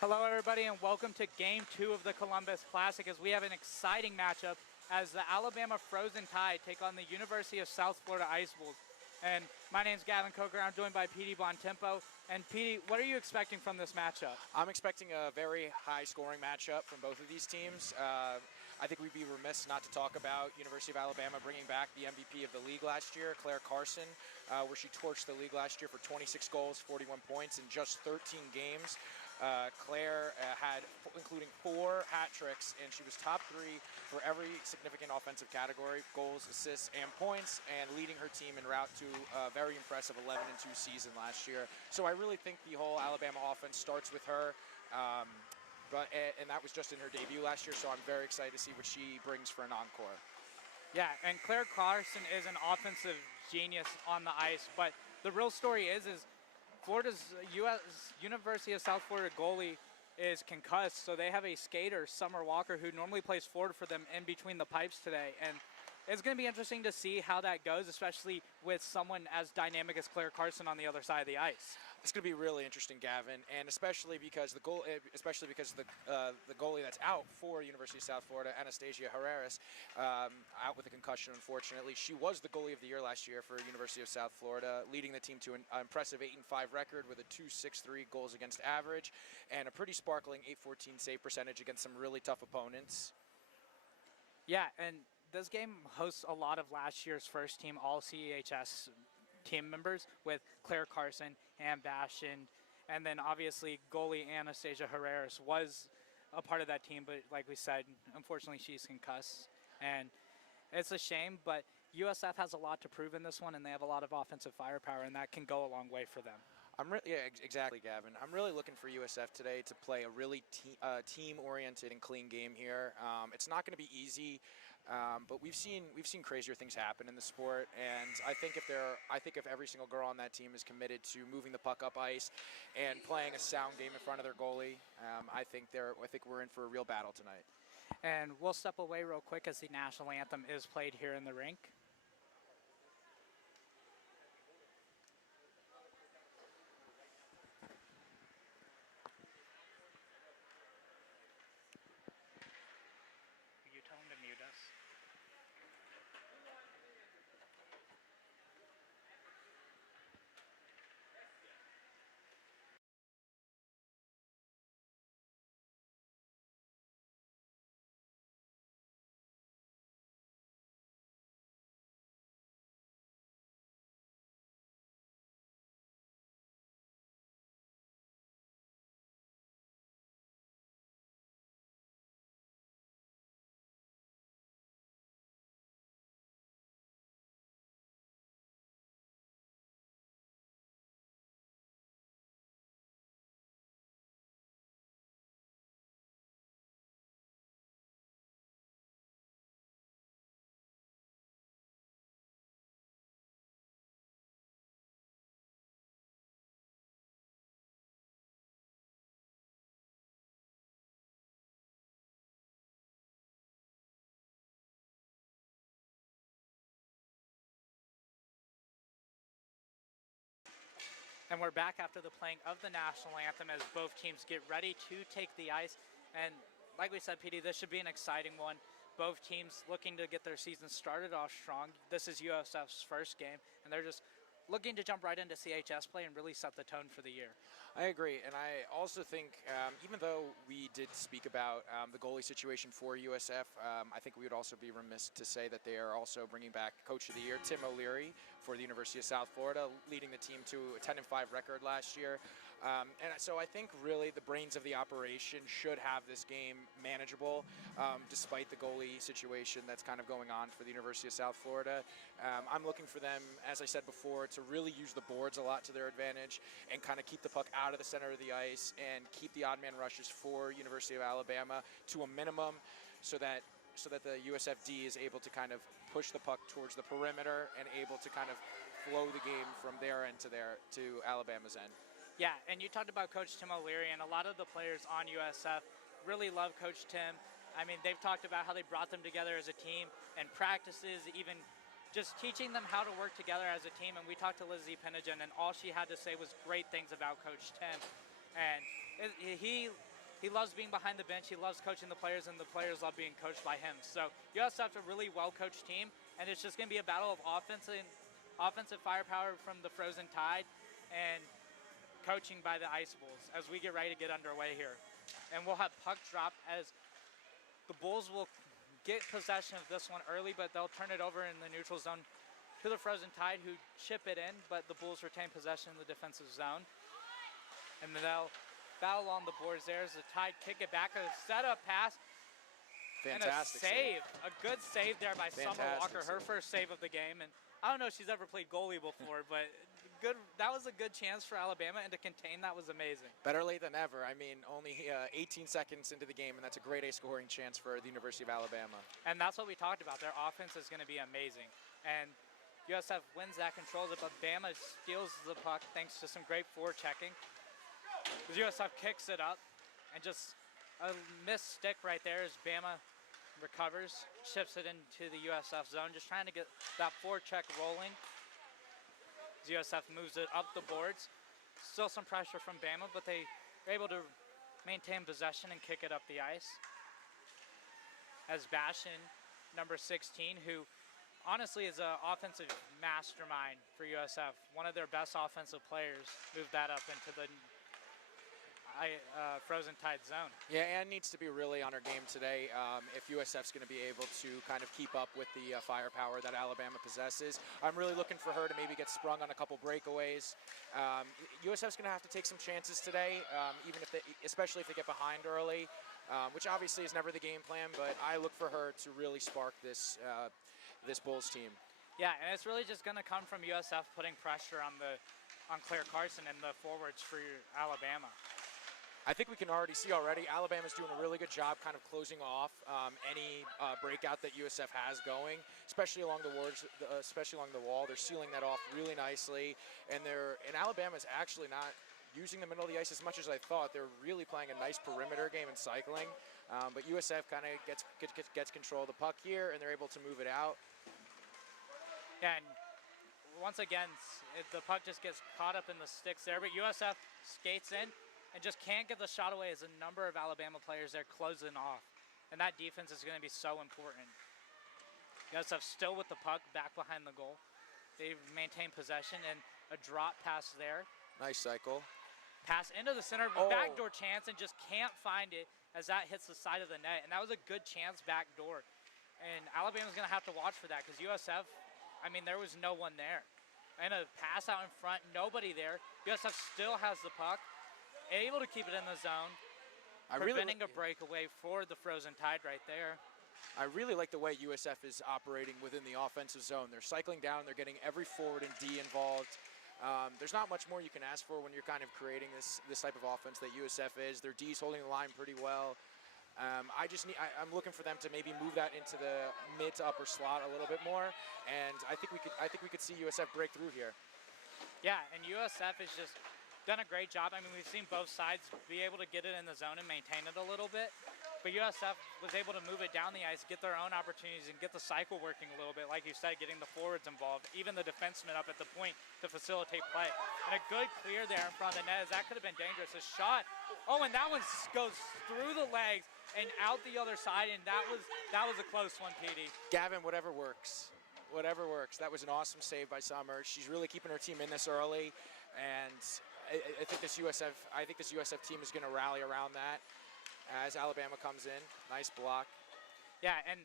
Hello, everybody, and welcome to Game 2 of the Columbus Classic as we have an exciting matchup as the Alabama Frozen Tide take on the University of South Florida Ice Wolves. And my name's Gavin Coker. I'm joined by PD Bontempo. And PD, what are you expecting from this matchup? I'm expecting a very high-scoring matchup from both of these teams. I think we'd be remiss not to talk about University of Alabama bringing back the MVP of the league last year, Claire Carson, where she torched the league last year for 26 goals, 41 points in just 13 games. Claire had, including 4 hat tricks, and she was top 3 for every significant offensive category, goals, assists, and points, and leading her team en route to a very impressive 11-2 season last year. So I really think the whole Alabama offense starts with her, and that was just in her debut last year, so I'm very excited to see what she brings for an encore. Yeah, and Claire Carson is an offensive genius on the ice, but the real story is Florida's University of South Florida goalie is concussed, so they have a skater, Summer Walker, who normally plays forward for them in between the pipes today. And it's going to be interesting to see how that goes, especially with someone as dynamic as Claire Carson on the other side of the ice. It's going to be really interesting, Gavin, and especially because the goalie that's out for University of South Florida, Anastasia Herreras, out with a concussion, unfortunately. She was the goalie of the year last year for University of South Florida, leading the team to an impressive 8-5 record with a .263 goals against average and a pretty sparkling .814 save percentage against some really tough opponents. Yeah, and this game hosts a lot of last year's first team All-CHS team members with Claire Carson, Ann Bastian, and then obviously goalie Anastasia Herreras was a part of that team, but like we said, unfortunately she's concussed. And it's a shame, but USF has a lot to prove in this one, and they have a lot of offensive firepower, and that can go a long way for them. Exactly, Gavin. I'm really looking for USF today to play a really team-oriented and clean game here. It's not going to be easy, but we've seen crazier things happen in the sport, and I think if every single girl on that team is committed to moving the puck up ice and playing a sound game in front of their goalie, I think we're in for a real battle tonight. And we'll step away real quick as the national anthem is played here in the rink. You tell him to mute us. And we're back after the playing of the national anthem as both teams get ready to take the ice. And like we said, PD, this should be an exciting one. Both teams looking to get their season started off strong. This is USF's first game, and they're just looking to jump right into CHS play and really set the tone for the year. I agree, and I also think even though we did speak about the goalie situation for USF, I think we would also be remiss to say that they are also bringing back Coach of the Year, Tim O'Leary, for the University of South Florida, leading the team to a 10-5 record last year. And so I think really the brains of the operation should have this game manageable, despite the goalie situation that's kind of going on for the University of South Florida. I'm looking for them, as I said before, to really use the boards a lot to their advantage and kind of keep the puck out of the center of the ice and keep the odd man rushes for University of Alabama to a minimum so that the USFD is able to kind of push the puck towards the perimeter and able to kind of flow the game from their end to Alabama's end. Yeah, and you talked about Coach Tim O'Leary, and a lot of the players on USF really love Coach Tim. I mean, they've talked about how they brought them together as a team and practices, even just teaching them how to work together as a team. And we talked to Lizzie Penigen, and all she had to say was great things about Coach Tim. And he he loves being behind the bench. He loves coaching the players, and the players love being coached by him. So USF's a really well-coached team, and it's just going to be a battle of offensive firepower from the Frozen Tide and coaching by the Ice Bulls as we get ready to get underway here. And we'll have puck drop as the Bulls will get possession of this one early, but they'll turn it over in the neutral zone to the Frozen Tide, who chip it in, but the Bulls retain possession in the defensive zone. And then they'll battle along the boards there as the Tide kick it back, a setup pass, Fantastic and a save. A good save there by Summer Walker, her first save of the game. And I don't know if she's ever played goalie before, but good. That was a good chance for Alabama, and to contain that was amazing. Better late than never. I mean, only 18 seconds into the game, and that's a grade A scoring chance for the University of Alabama. And that's what we talked about. Their offense is going to be amazing. And USF wins that, controls it, but Bama steals the puck thanks to some great forechecking. USF kicks it up, and just a missed stick right there as Bama recovers, chips it into the USF zone, just trying to get that forecheck rolling. USF moves it up the boards. Still some pressure from Bama, but they are able to maintain possession and kick it up the ice. As Bashan, number 16, who honestly is an offensive mastermind for USF, one of their best offensive players, moved that up into the Frozen Tide zone. Yeah, Ann needs to be really on her game today if USF's going to be able to kind of keep up with the firepower that Alabama possesses. I'm really looking for her to maybe get sprung on a couple breakaways. USF's going to have to take some chances today, especially if they get behind early, which obviously is never the game plan, but I look for her to really spark this Bulls team. Yeah, and it's really just going to come from USF putting pressure on Claire Carson and the forwards for Alabama. I think we can already see Alabama's doing a really good job kind of closing off any breakout that USF has going, especially along the wall. They're sealing that off really nicely, and Alabama's actually not using the middle of the ice as much as I thought. They're really playing a nice perimeter game and cycling, but USF kind of gets control of the puck here, and they're able to move it out. Yeah, and once again, the puck just gets caught up in the sticks there, but USF skates in and just can't get the shot away as a number of Alabama players there closing off. And that defense is going to be so important. USF still with the puck back behind the goal. They maintain possession and a drop pass there. Nice cycle. Pass into the center, backdoor chance, and just can't find it as that hits the side of the net. And that was a good chance backdoor. And Alabama's going to have to watch for that because USF, I mean, there was no one there. And a pass out in front, nobody there. USF still has the puck, able to keep it in the zone, preventing a breakaway for the Frozen Tide right there. I really like the way USF is operating within the offensive zone. They're cycling down. They're getting every forward and D involved. There's not much more you can ask for when you're kind of creating this type of offense that USF is. Their D's holding the line pretty well. I'm looking for them to maybe move that into the mid to upper slot a little bit more, and I think we could see USF break through here. Yeah, and USF has just done a great job. I mean, we've seen both sides be able to get it in the zone and maintain it a little bit, but USF was able to move it down the ice, get their own opportunities, and get the cycle working a little bit. Like you said, getting the forwards involved, even the defensemen up at the point to facilitate play. And a good clear there in front of the net, as that could have been dangerous. A shot, and that one goes through the legs and out the other side, and that was a close one, PD. Gavin, whatever works. Whatever works. That was an awesome save by Summer. She's really keeping her team in this early, and I think this USF team is going to rally around that as Alabama comes in. Nice block. Yeah, and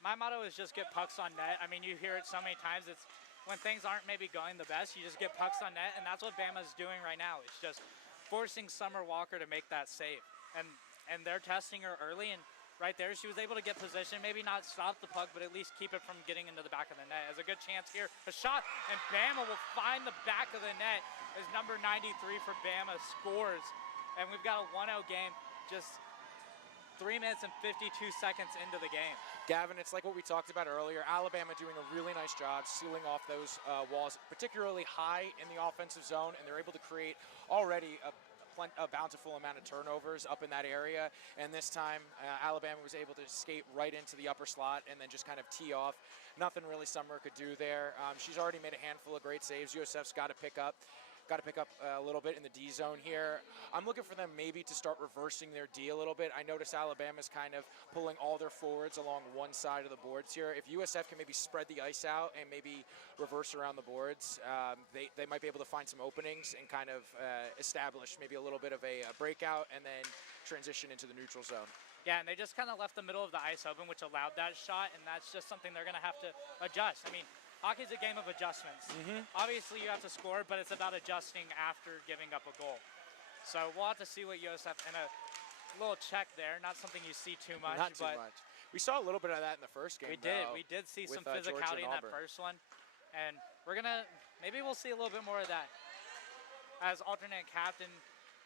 my motto is just get pucks on net. I mean, you hear it so many times. It's when things aren't maybe going the best, you just get pucks on net, and that's what Bama's doing right now. It's just forcing Summer Walker to make that save. And they're testing her early, and right there she was able to get position, maybe not stop the puck, but at least keep it from getting into the back of the net. There's a good chance here. A shot, and Bama will find the back of the net as number 93 for Bama scores. And we've got a 1-0 game just 3 minutes and 52 seconds into the game. Gavin, it's like what we talked about earlier. Alabama doing a really nice job sealing off those walls, particularly high in the offensive zone, and they're able to create already a bountiful amount of turnovers up in that area. And this time, Alabama was able to skate right into the upper slot and then just kind of tee off. Nothing really Summer could do there. She's already made a handful of great saves. USF's got to pick up. got to pick up a little bit in the D zone here. I'm looking for them maybe to start reversing their D a little bit. I notice Alabama's kind of pulling all their forwards along one side of the boards here. If USF can maybe spread the ice out and maybe reverse around the boards, they might be able to find some openings and kind of establish maybe a little bit of a breakout and then transition into the neutral zone. Yeah, and they just kind of left the middle of the ice open, which allowed that shot, and that's just something they're going to have to adjust. I mean, hockey's a game of adjustments. Obviously, you have to score, but it's about adjusting after giving up a goal. So we'll have to see what USF, and a little check there, not something you see too much. Not too much. We saw a little bit of that in the first game, We did see some physicality in that first one, and maybe we'll see a little bit more of that as alternate captain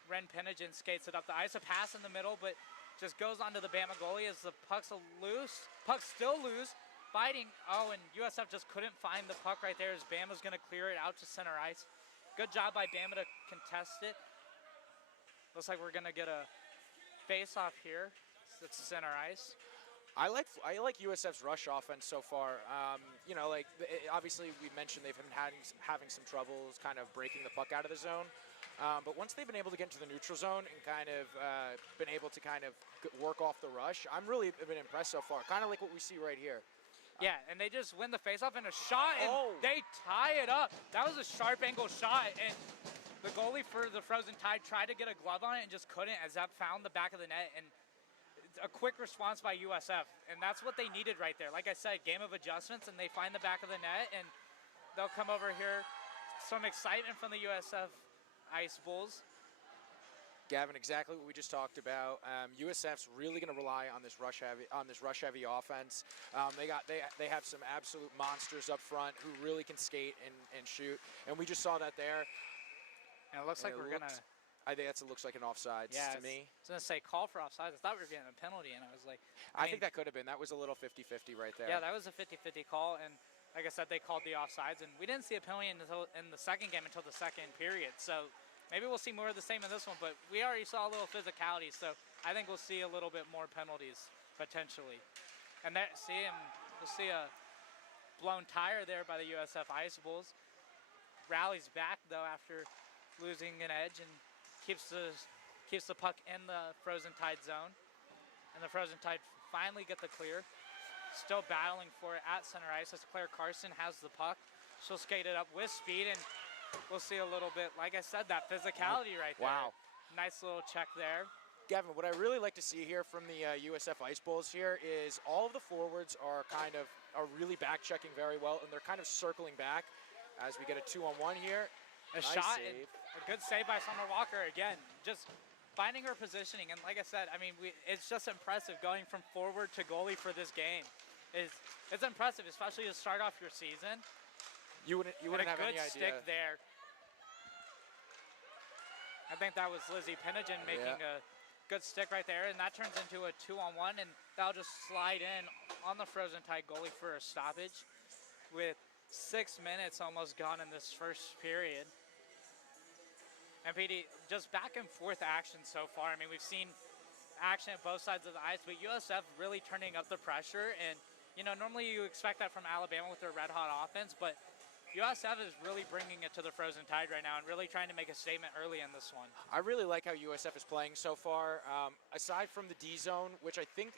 Ren Pinigen skates it up the ice. A pass in the middle, but just goes onto the Bama goalie as the puck's loose. Puck's still loose, fighting. Oh, and USF just couldn't find the puck right there as Bama's going to clear it out to center ice. Good job by Bama to contest it. Looks like we're going to get a face-off here. It's center ice. I like USF's rush offense so far. You know, like obviously we mentioned they've been having some troubles kind of breaking the puck out of the zone. But once they've been able to get into the neutral zone and kind of been able to kind of work off the rush, I'm really been impressed so far. Kind of like what we see right here. Yeah, and they just win the faceoff and a shot, and they tie it up. That was a sharp angle shot, and the goalie for the Frozen Tide tried to get a glove on it and just couldn't, as that found the back of the net. And a quick response by USF, and that's what they needed right there. Like I said, game of adjustments, and they find the back of the net, and they'll come over here. Some excitement from the USF Ice Bulls. Gavin, exactly what we just talked about. USF's really going to rely on this rush heavy offense. They have some absolute monsters up front who really can skate and shoot, and we just saw that there. And it looks like we're gonna. I think it looks like an offsides to me. I was gonna say call for offsides. I thought we were getting a penalty, and I was like, I think that could have been. That was a little 50-50 right there. Yeah, that was a 50-50 call, and like I said, they called the offsides, and we didn't see a penalty in the second game until the second period. So maybe we'll see more of the same in this one, but we already saw a little physicality, so I think we'll see a little bit more penalties potentially. And we'll see a blown tire there by the USF Ice Bulls. Rallies back though after losing an edge and keeps the puck in the Frozen Tide zone. And the Frozen Tide finally get the clear. Still battling for it at center ice as Claire Carson has the puck. She'll skate it up with speed, and we'll see a little bit, like I said, that physicality right there. Wow. Nice little check there. Gavin, what I really like to see here from the USF Ice Bulls here is all of the forwards are really back checking very well, and they're kind of circling back as we get a 2-on-1 here. A nice shot, save. and a good save by Summer Walker again. Just finding her positioning, and like I said, I mean, it's just impressive going from forward to goalie for this game. It's impressive, especially to start off your season. You wouldn't have any idea. A good stick there. I think that was Lizzie Pinigen making a good stick right there, and that turns into a 2-on-1, and that'll just slide in on the Frozen Tide goalie for a stoppage with 6 minutes almost gone in this first period. And PD, just back and forth action so far. I mean, we've seen action at both sides of the ice, but USF really turning up the pressure, and you know, normally you expect that from Alabama with their red-hot offense, but USF is really bringing it to the Frozen Tide right now and really trying to make a statement early in this one. I really like how USF is playing so far. Aside from the D zone, which I think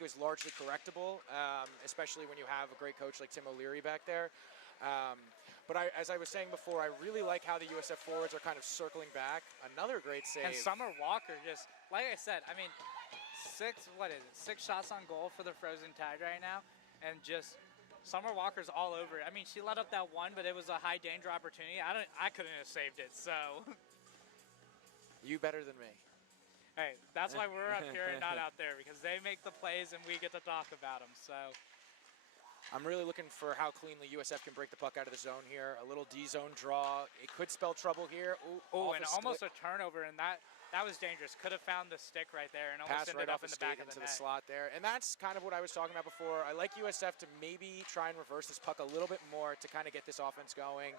was largely correctable, especially when you have a great coach like Tim O'Leary back there. But as I was saying before, I really like how the USF forwards are kind of circling back. Another great save. And Summer Walker just, like I said, I mean, 6 shots on goal for the Frozen Tide right now, and just Summer Walker's all over it. I mean, she let up that one, but it was a high danger opportunity. I couldn't have saved it, so. You better than me. Hey, that's why we're up here and not out there, because they make the plays and we get to talk about them, so. I'm really looking for how cleanly USF can break the puck out of the zone here. A little D-zone draw. It could spell trouble here. Oh, and almost a turnover, and that was dangerous. Could have found the stick right there and almost ended up in the back of the net. The slot there. And that's kind of what I was talking about before. I like USF to maybe try and reverse this puck a little bit more to kind of get this offense going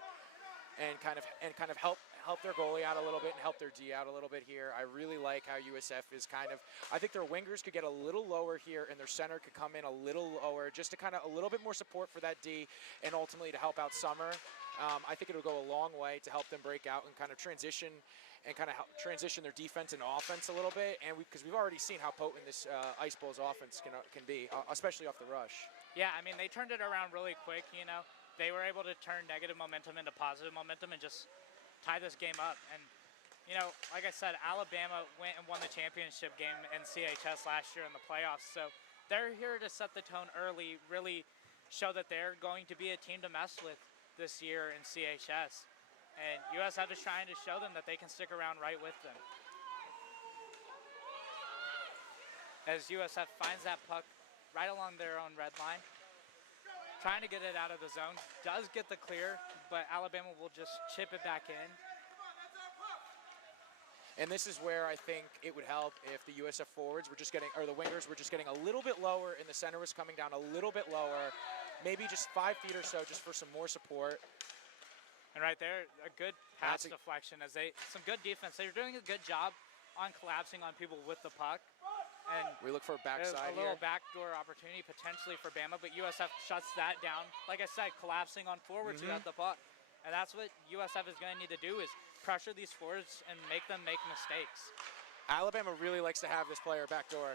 and kind of help their goalie out a little bit and help their D out a little bit here. I really like how USF is kind of, I think their wingers could get a little lower here and their center could come in a little lower just to kind of a little bit more support for that D and ultimately to help out Summer. I think it'll go a long way to help them break out and kind of transition and kind of help transition their defense and offense a little bit. And because we've already seen how potent this Ice Bulls offense can be, especially off the rush. Yeah, I mean, they turned it around really quick, you know. They were able to turn negative momentum into positive momentum and just tie this game up. And, you know, like I said, Alabama went and won the championship game in CHS last year in the playoffs. So they're here to set the tone early, really show that they're going to be a team to mess with this year in CHS. And USF is trying to show them that they can stick around right with them. As USF finds that puck right along their own red line, trying to get it out of the zone, does get the clear, but Alabama will just chip it back in. And this is where I think it would help if the USF forwards were just getting, or the wingers were just getting a little bit lower and the center was coming down a little bit lower, maybe just 5 feet or so just for some more support. And right there, a good pass deflection as some good defense. They're doing a good job on collapsing on people with the puck. And we look for a backside a little backdoor opportunity potentially for Bama, but USF shuts that down. Like I said, collapsing on forwards without the puck. And that's what USF is going to need to do is pressure these forwards and make them make mistakes. Alabama really likes to have this player backdoor.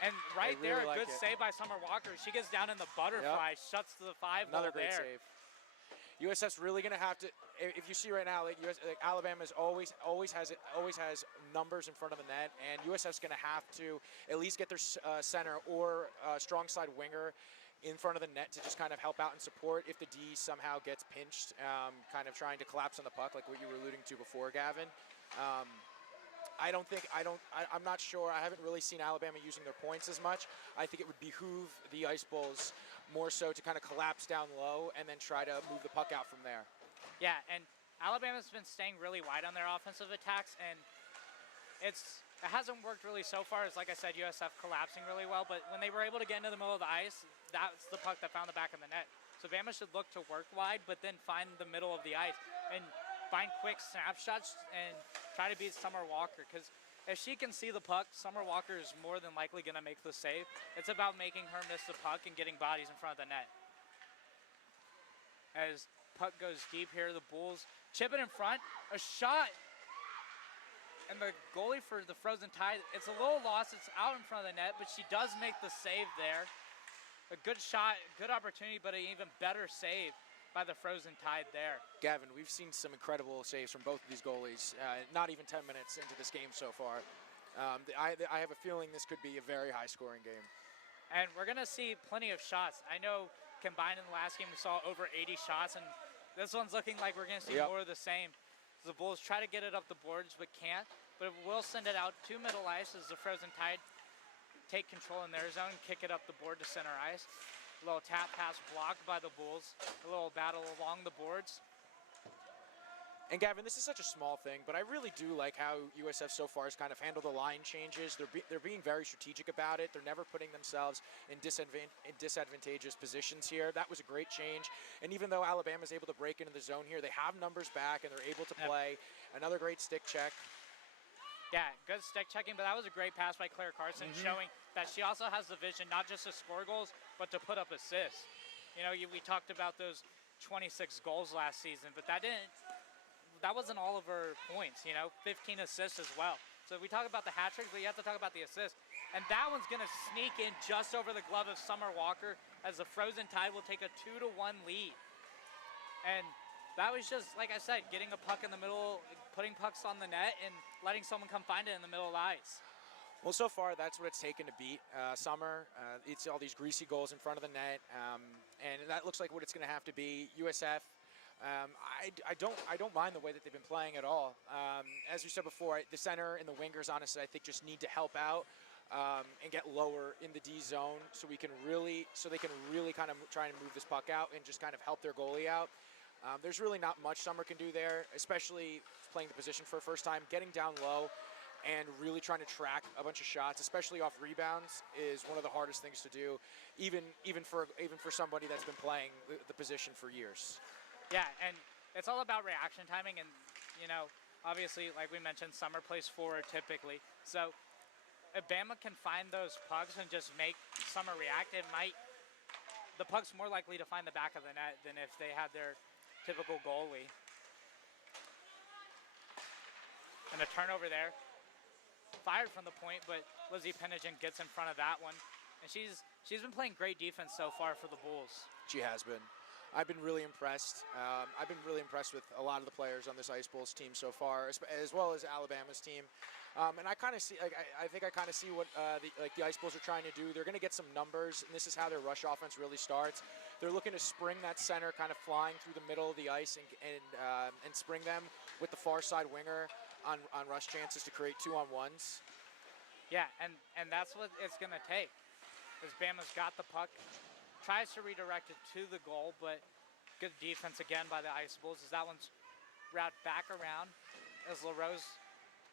And right there, a good save by Summer Walker. She gets down in the butterfly, shuts the 5 Another hole great there. save. USF's really going to have to. If you see right now, like Alabama's always has numbers in front of the net, and USF's going to have to at least get their center or strong side winger in front of the net to just kind of help out and support if the D somehow gets pinched, kind of trying to collapse on the puck, like what you were alluding to before, Gavin. I'm not sure. I haven't really seen Alabama using their points as much. I think it would behoove the Ice Bulls more so to kind of collapse down low and then try to move the puck out from there. Yeah, and Alabama's been staying really wide on their offensive attacks, and it hasn't worked really so far. As like I said, USF collapsing really well, but when they were able to get into the middle of the ice, that's the puck that found the back of the net. So Bama should look to work wide, but then find the middle of the ice and find quick snapshots and try to beat Summer Walker, because if she can see the puck, Summer Walker is more than likely going to make the save. It's about making her miss the puck and getting bodies in front of the net. As puck goes deep here, the Bulls chip it in front, a shot, and the goalie for the Frozen Tide, it's a little lost, it's out in front of the net, but she does make the save there. A good shot, good opportunity, but an even better save by the Frozen Tide there. Gavin, we've seen some incredible saves from both of these goalies, not even 10 minutes into this game so far. I have a feeling this could be a very high-scoring game. And we're going to see plenty of shots. I know combined in the last game we saw over 80 shots, and this one's looking like we're going to see more of the same. The Bulls try to get it up the boards but can't, but we'll send it out to middle ice as the Frozen Tide take control in their zone, kick it up the board to center ice. A little tap pass blocked by the Bulls. A little battle along the boards. And Gavin, this is such a small thing, but I really do like how USF so far has kind of handled the line changes. They're being very strategic about it. They're never putting themselves in disadvantageous positions here. That was a great change. And even though Alabama's able to break into the zone here, they have numbers back and they're able to play. Another great stick check. Yeah, good stick checking, but that was a great pass by Claire Carson, showing that she also has the vision not just to score goals, but to put up assists. You know, we talked about those 26 goals last season, but that wasn't all of her points, you know, 15 assists as well. So we talk about the hat tricks, but you have to talk about the assists. And that one's going to sneak in just over the glove of Summer Walker as the Frozen Tide will take a 2-1 lead. And that was just, like I said, getting a puck in the middle, putting pucks on the net, and letting someone come find it in the middle of the ice. Well, so far, that's what it's taken to beat Summer. It's all these greasy goals in front of the net, and that looks like what it's going to have to be. USF, I don't mind the way that they've been playing at all. As we said before, the center and the wingers, honestly, I think just need to help out and get lower in the D zone so they can really kind of try and move this puck out and just kind of help their goalie out. There's really not much Summer can do there, especially playing the position for the first time. Getting down low and really trying to track a bunch of shots, especially off rebounds, is one of the hardest things to do, even for somebody that's been playing the position for years. Yeah, and it's all about reaction timing, and you know, Obviously, like we mentioned, Summer plays forward typically. So if Bama can find those pucks and just make Summer react, the puck's more likely to find the back of the net than if they had their typical goalie. And a turnover there. Fired from the point, but Lizzie Penigen gets in front of that one. And she's been playing great defense so far for the Bulls. She has been. I've been really impressed. I've been really impressed with a lot of the players on this Ice Bulls team so far, as well as Alabama's team. And I kind of see, I think I kind of see what the Ice Bulls are trying to do. They're going to get some numbers, and this is how their rush offense really starts. They're looking to spring that center kind of flying through the middle of the ice and spring them with the far side winger on rush chances to create 2-on-1s. Yeah, and that's what it's going to take. As Bama's got the puck, tries to redirect it to the goal, but good defense again by the Ice Bulls as that one's routed back around as LaRose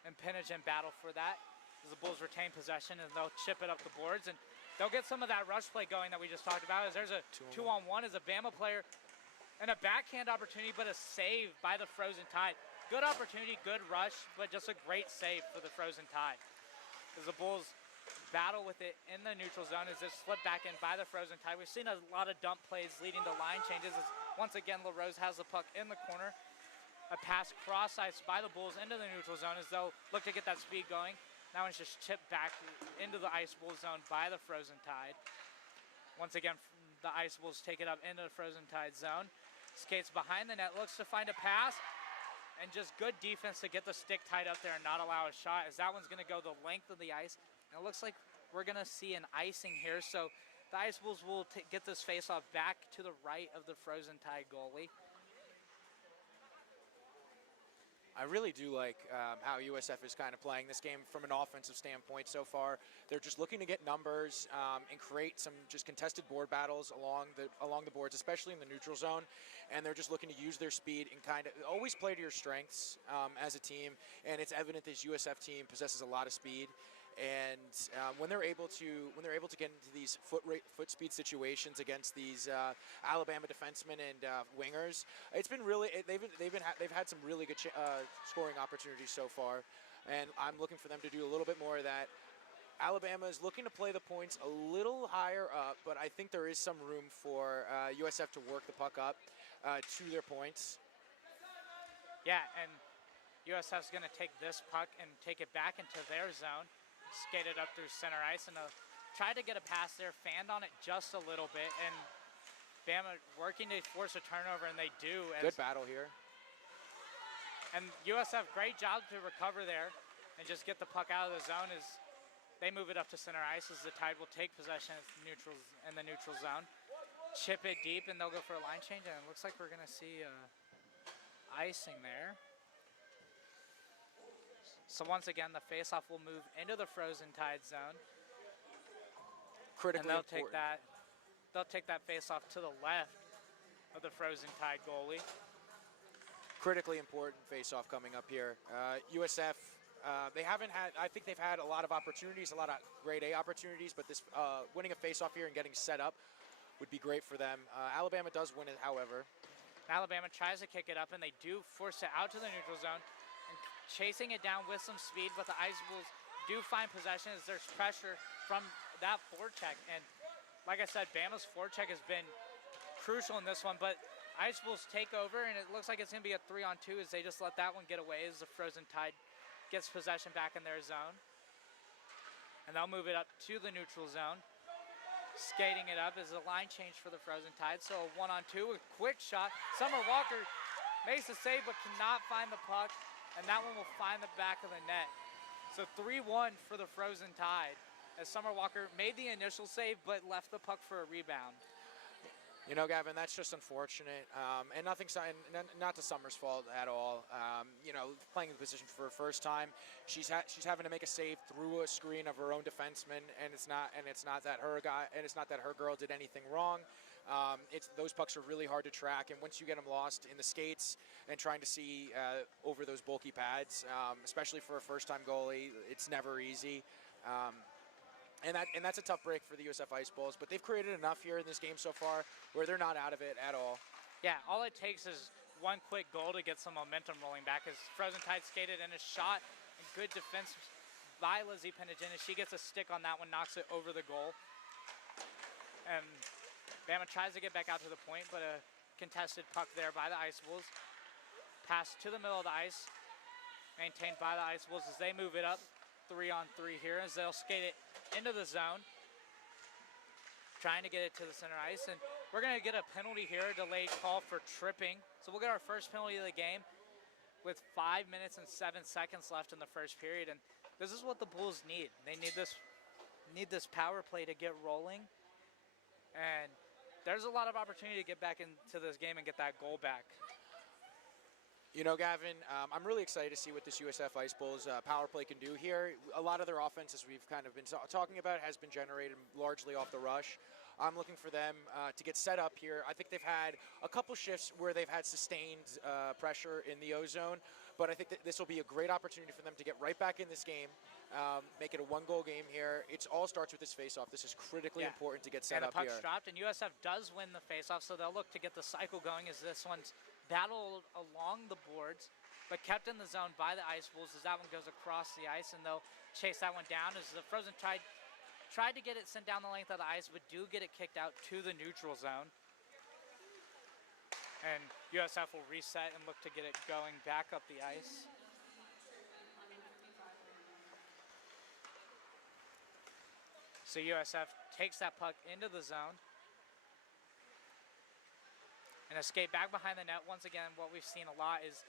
and Penigen battle for that. As the Bulls retain possession and they'll chip it up the boards and they'll get some of that rush play going that we just talked about as there's a 2-on-1 as a Bama player and a backhand opportunity, but a save by the Frozen Tide. Good opportunity, good rush, but just a great save for the Frozen Tide. As the Bulls battle with it in the neutral zone as it's slipped back in by the Frozen Tide. We've seen a lot of dump plays leading to line changes as once again LaRose has the puck in the corner. A pass cross ice by the Bulls into the neutral zone as they'll look to get that speed going. That one's just chipped back into the Ice Bulls zone by the Frozen Tide. Once again, the Ice Bulls take it up into the Frozen Tide zone. Skates behind the net, looks to find a pass. And just good defense to get the stick tied up there and not allow a shot as that one's going to go the length of the ice. And it looks like we're going to see an icing here. So the Ice Bulls will get this faceoff back to the right of the Frozen Tide goalie. I really do like how USF is kind of playing this game from an offensive standpoint so far. They're just looking to get numbers and create some just contested board battles along the boards, especially in the neutral zone. And they're just looking to use their speed and kind of always play to your strengths as a team. And it's evident this USF team possesses a lot of speed. And when they're able to get into these foot speed situations against these Alabama defensemen and wingers, it's been really they've had some really good scoring opportunities so far, and I'm looking for them to do a little bit more of that. Alabama is looking to play the points a little higher up, but I think there is some room for USF to work the puck up to their points. Yeah, and USF's going to take this puck and take it back into their zone. Skated up through center ice and try to get a pass there, fanned on it just a little bit, and Bama working to force a turnover, and they do. Good battle here. And USF, great job to recover there and just get the puck out of the zone as they move it up to center ice as the Tide will take possession in the neutral zone. Chip it deep, and they'll go for a line change, and it looks like we're going to see icing there. So once again, the faceoff will move into the Frozen Tide zone. Critically and important. They'll take that faceoff to the left of the Frozen Tide goalie. Critically important faceoff coming up here. USF, they haven't had. I think they've had a lot of opportunities, a lot of grade A opportunities, but this winning a faceoff here and getting set up would be great for them. Alabama does win it, however. Alabama tries to kick it up, and they do force it out to the neutral zone. Chasing it down with some speed, but the Ice Bulls do find possession as there's pressure from that forecheck. And like I said, Bama's forecheck has been crucial in this one, but Ice Bulls take over, and it looks like it's going to be a 3-on-2 as they just let that one get away as the Frozen Tide gets possession back in their zone. And they'll move it up to the neutral zone. Skating it up is a line change for the Frozen Tide, so a 1-on-2, a quick shot. Summer Walker makes a save but cannot find the puck. And that one will find the back of the net. So 3-1 for the Frozen Tide as Summer Walker made the initial save but left the puck for a rebound. You know, Gavin, that's just unfortunate, and not to Summer's fault at all. You know, playing the position for her first time, she's having to make a save through a screen of her own defenseman, and it's not that her girl did anything wrong. Those pucks are really hard to track, and once you get them lost in the skates and trying to see over those bulky pads, especially for a first-time goalie, it's never easy. And that's a tough break for the USF Ice Bulls, but they've created enough here in this game so far where they're not out of it at all. Yeah, all it takes is one quick goal to get some momentum rolling back as Frozen Tide skated in a shot and good defense by Lizzie Penagin as she gets a stick on that one, knocks it over the goal. And Bama tries to get back out to the point, but a contested puck there by the Ice Wolves. Pass to the middle of the ice, maintained by the Ice Wolves as they move it up 3-on-3 here as they'll skate it into the zone, trying to get it to the center ice. And we're going to get a penalty here, a delayed call for tripping. So we'll get our first penalty of the game with 5 minutes and 7 seconds left in the first period. And this is what the Bulls need. They need this power play to get rolling. And there's a lot of opportunity to get back into this game and get that goal back. You know, Gavin, I'm really excited to see what this USF Ice Bulls power play can do here. A lot of their offense, as we've kind of been talking about, has been generated largely off the rush. I'm looking for them to get set up here. I think they've had a couple shifts where they've had sustained pressure in the O-zone, but I think that this will be a great opportunity for them to get right back in this game, make it a one-goal game here. It all starts with this face-off. This is critically important to get set up here. And the puck's dropped, and USF does win the face-off, so they'll look to get the cycle going as this one's battled along the boards, but kept in the zone by the Ice Wolves as that one goes across the ice, and they'll chase that one down as the Frozen Tide tried to get it sent down the length of the ice, but do get it kicked out to the neutral zone. And USF will reset and look to get it going back up the ice. So USF takes that puck into the zone. And a skate back behind the net. Once again, what we've seen a lot is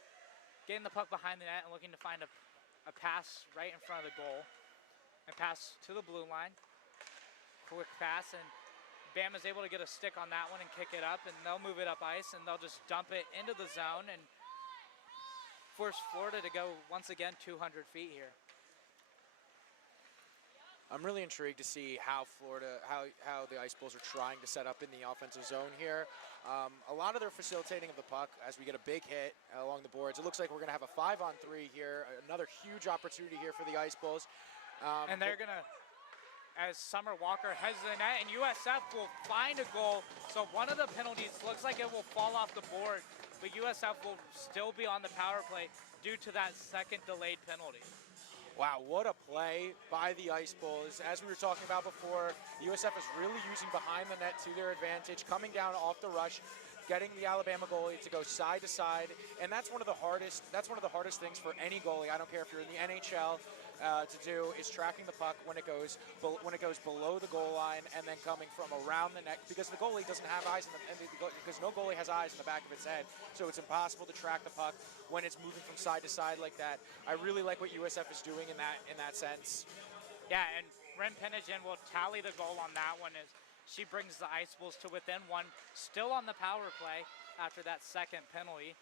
getting the puck behind the net and looking to find a pass right in front of the goal. And pass to the blue line. Quick pass, and Bama's able to get a stick on that one and kick it up, and they'll move it up ice, and they'll just dump it into the zone and force Florida to go once again 200 feet here. I'm really intrigued to see how the Ice Bulls are trying to set up in the offensive zone here. A lot of their facilitating of the puck as we get a big hit along the boards. It looks like we're going to have a 5-on-3 here. Another huge opportunity here for the Ice Bulls. And they're going to, as Summer Walker heads to the net, and USF will find a goal. So one of the penalties looks like it will fall off the board, but USF will still be on the power play due to that second delayed penalty. Wow, what a play by the Ice Bulls. As we were talking about before, USF is really using behind the net to their advantage, coming down off the rush, getting the Alabama goalie to go side to side, and that's one of the hardest things for any goalie. I don't care if you're in the NHL to do, is tracking the puck when it goes below the goal line and then coming from around the net, because the goalie doesn't have eyes because no goalie has eyes in the back of its head, so it's impossible to track the puck when it's moving from side to side like that. I really like what USF is doing in that sense. Yeah, and Ren Penagin will tally the goal on that one as she brings the Ice Bulls to within one, still on the power play after that second penalty.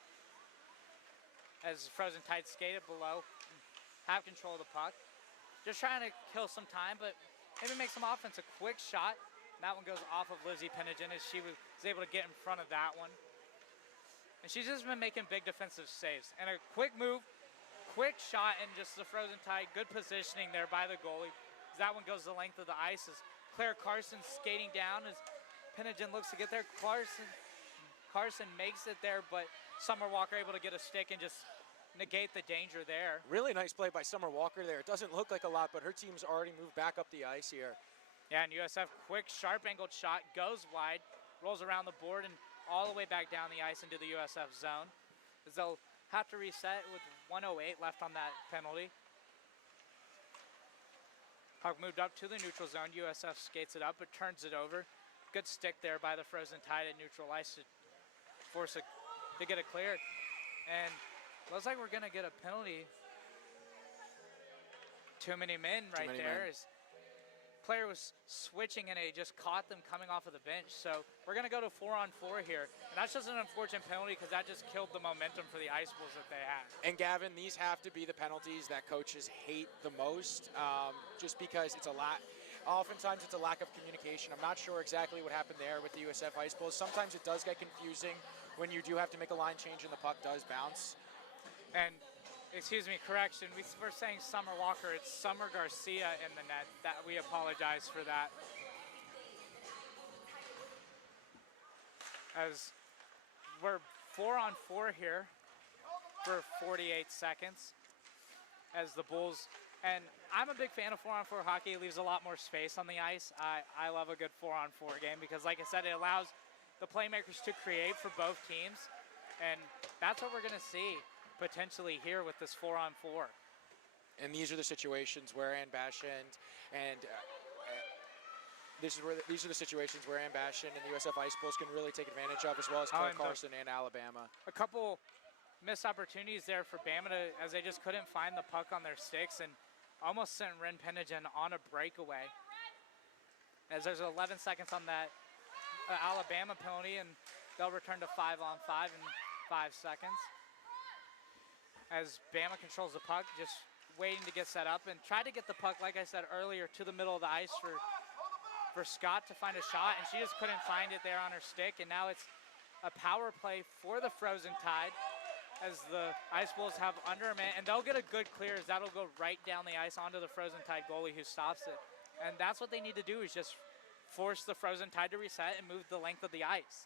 As Frozen Tide skated below, have control of the puck. Just trying to kill some time, but maybe make some offense. A quick shot. That one goes off of Lizzie Penagin as she was able to get in front of that one. And she's just been making big defensive saves. And a quick move, quick shot, and just the Frozen Tide. Good positioning there by the goalie. That one goes the length of the ice as Claire Carson skating down as Penagin looks to get there. Carson makes it there, but Summer Walker able to get a stick and just negate the danger there. Really nice play by Summer Walker there. It doesn't look like a lot, but her team's already moved back up the ice here. Yeah, and USF, quick, sharp angled shot, goes wide, rolls around the board, and all the way back down the ice into the USF zone, as they'll have to reset with 1:08 left on that penalty. Puck moved up to the neutral zone. USF skates it up, but turns it over. Good stick there by the Frozen Tide at neutral ice to force it to get it clear. And looks like we're gonna get a penalty. Too many men right there. As player was switching and it just caught them coming off of the bench. So we're gonna go to 4-on-4 here. And that's just an unfortunate penalty because that just killed the momentum for the Ice Bulls that they had. And Gavin, these have to be the penalties that coaches hate the most, just because it's a lot. Oftentimes it's a lack of communication. I'm not sure exactly what happened there with the USF Ice Bulls. Sometimes it does get confusing when you do have to make a line change and the puck does bounce. And, excuse me, correction, we were saying Summer Walker, it's Summer Garcia in the net. That we apologize for that. As we're 4-on-4 here for 48 seconds as the Bulls, and I'm a big fan of 4-on-4 hockey. It leaves a lot more space on the ice. I love a good 4-on-4 game because, like I said, it allows the playmakers to create for both teams, and that's what we're going to see potentially here with this 4-on-4. And these are the situations where Ambash and these are the situations where Ambash and the USF Ice Bulls can really take advantage of, as well as Clark Carson and Alabama. A couple missed opportunities there for Bama as they just couldn't find the puck on their sticks and almost sent Ren Penigen on a breakaway. As there's 11 seconds on that Alabama penalty, and they'll return to 5-on-5 in 5 seconds. As Bama controls the puck, just waiting to get set up and try to get the puck, like I said earlier, to the middle of the ice for Scott to find a shot, and she just couldn't find it there on her stick. And now it's a power play for the Frozen Tide as the Ice Bulls have under a man, and they'll get a good clear as that'll go right down the ice onto the Frozen Tide goalie who stops it. And that's what they need to do, is just force the Frozen Tide to reset and move the length of the ice.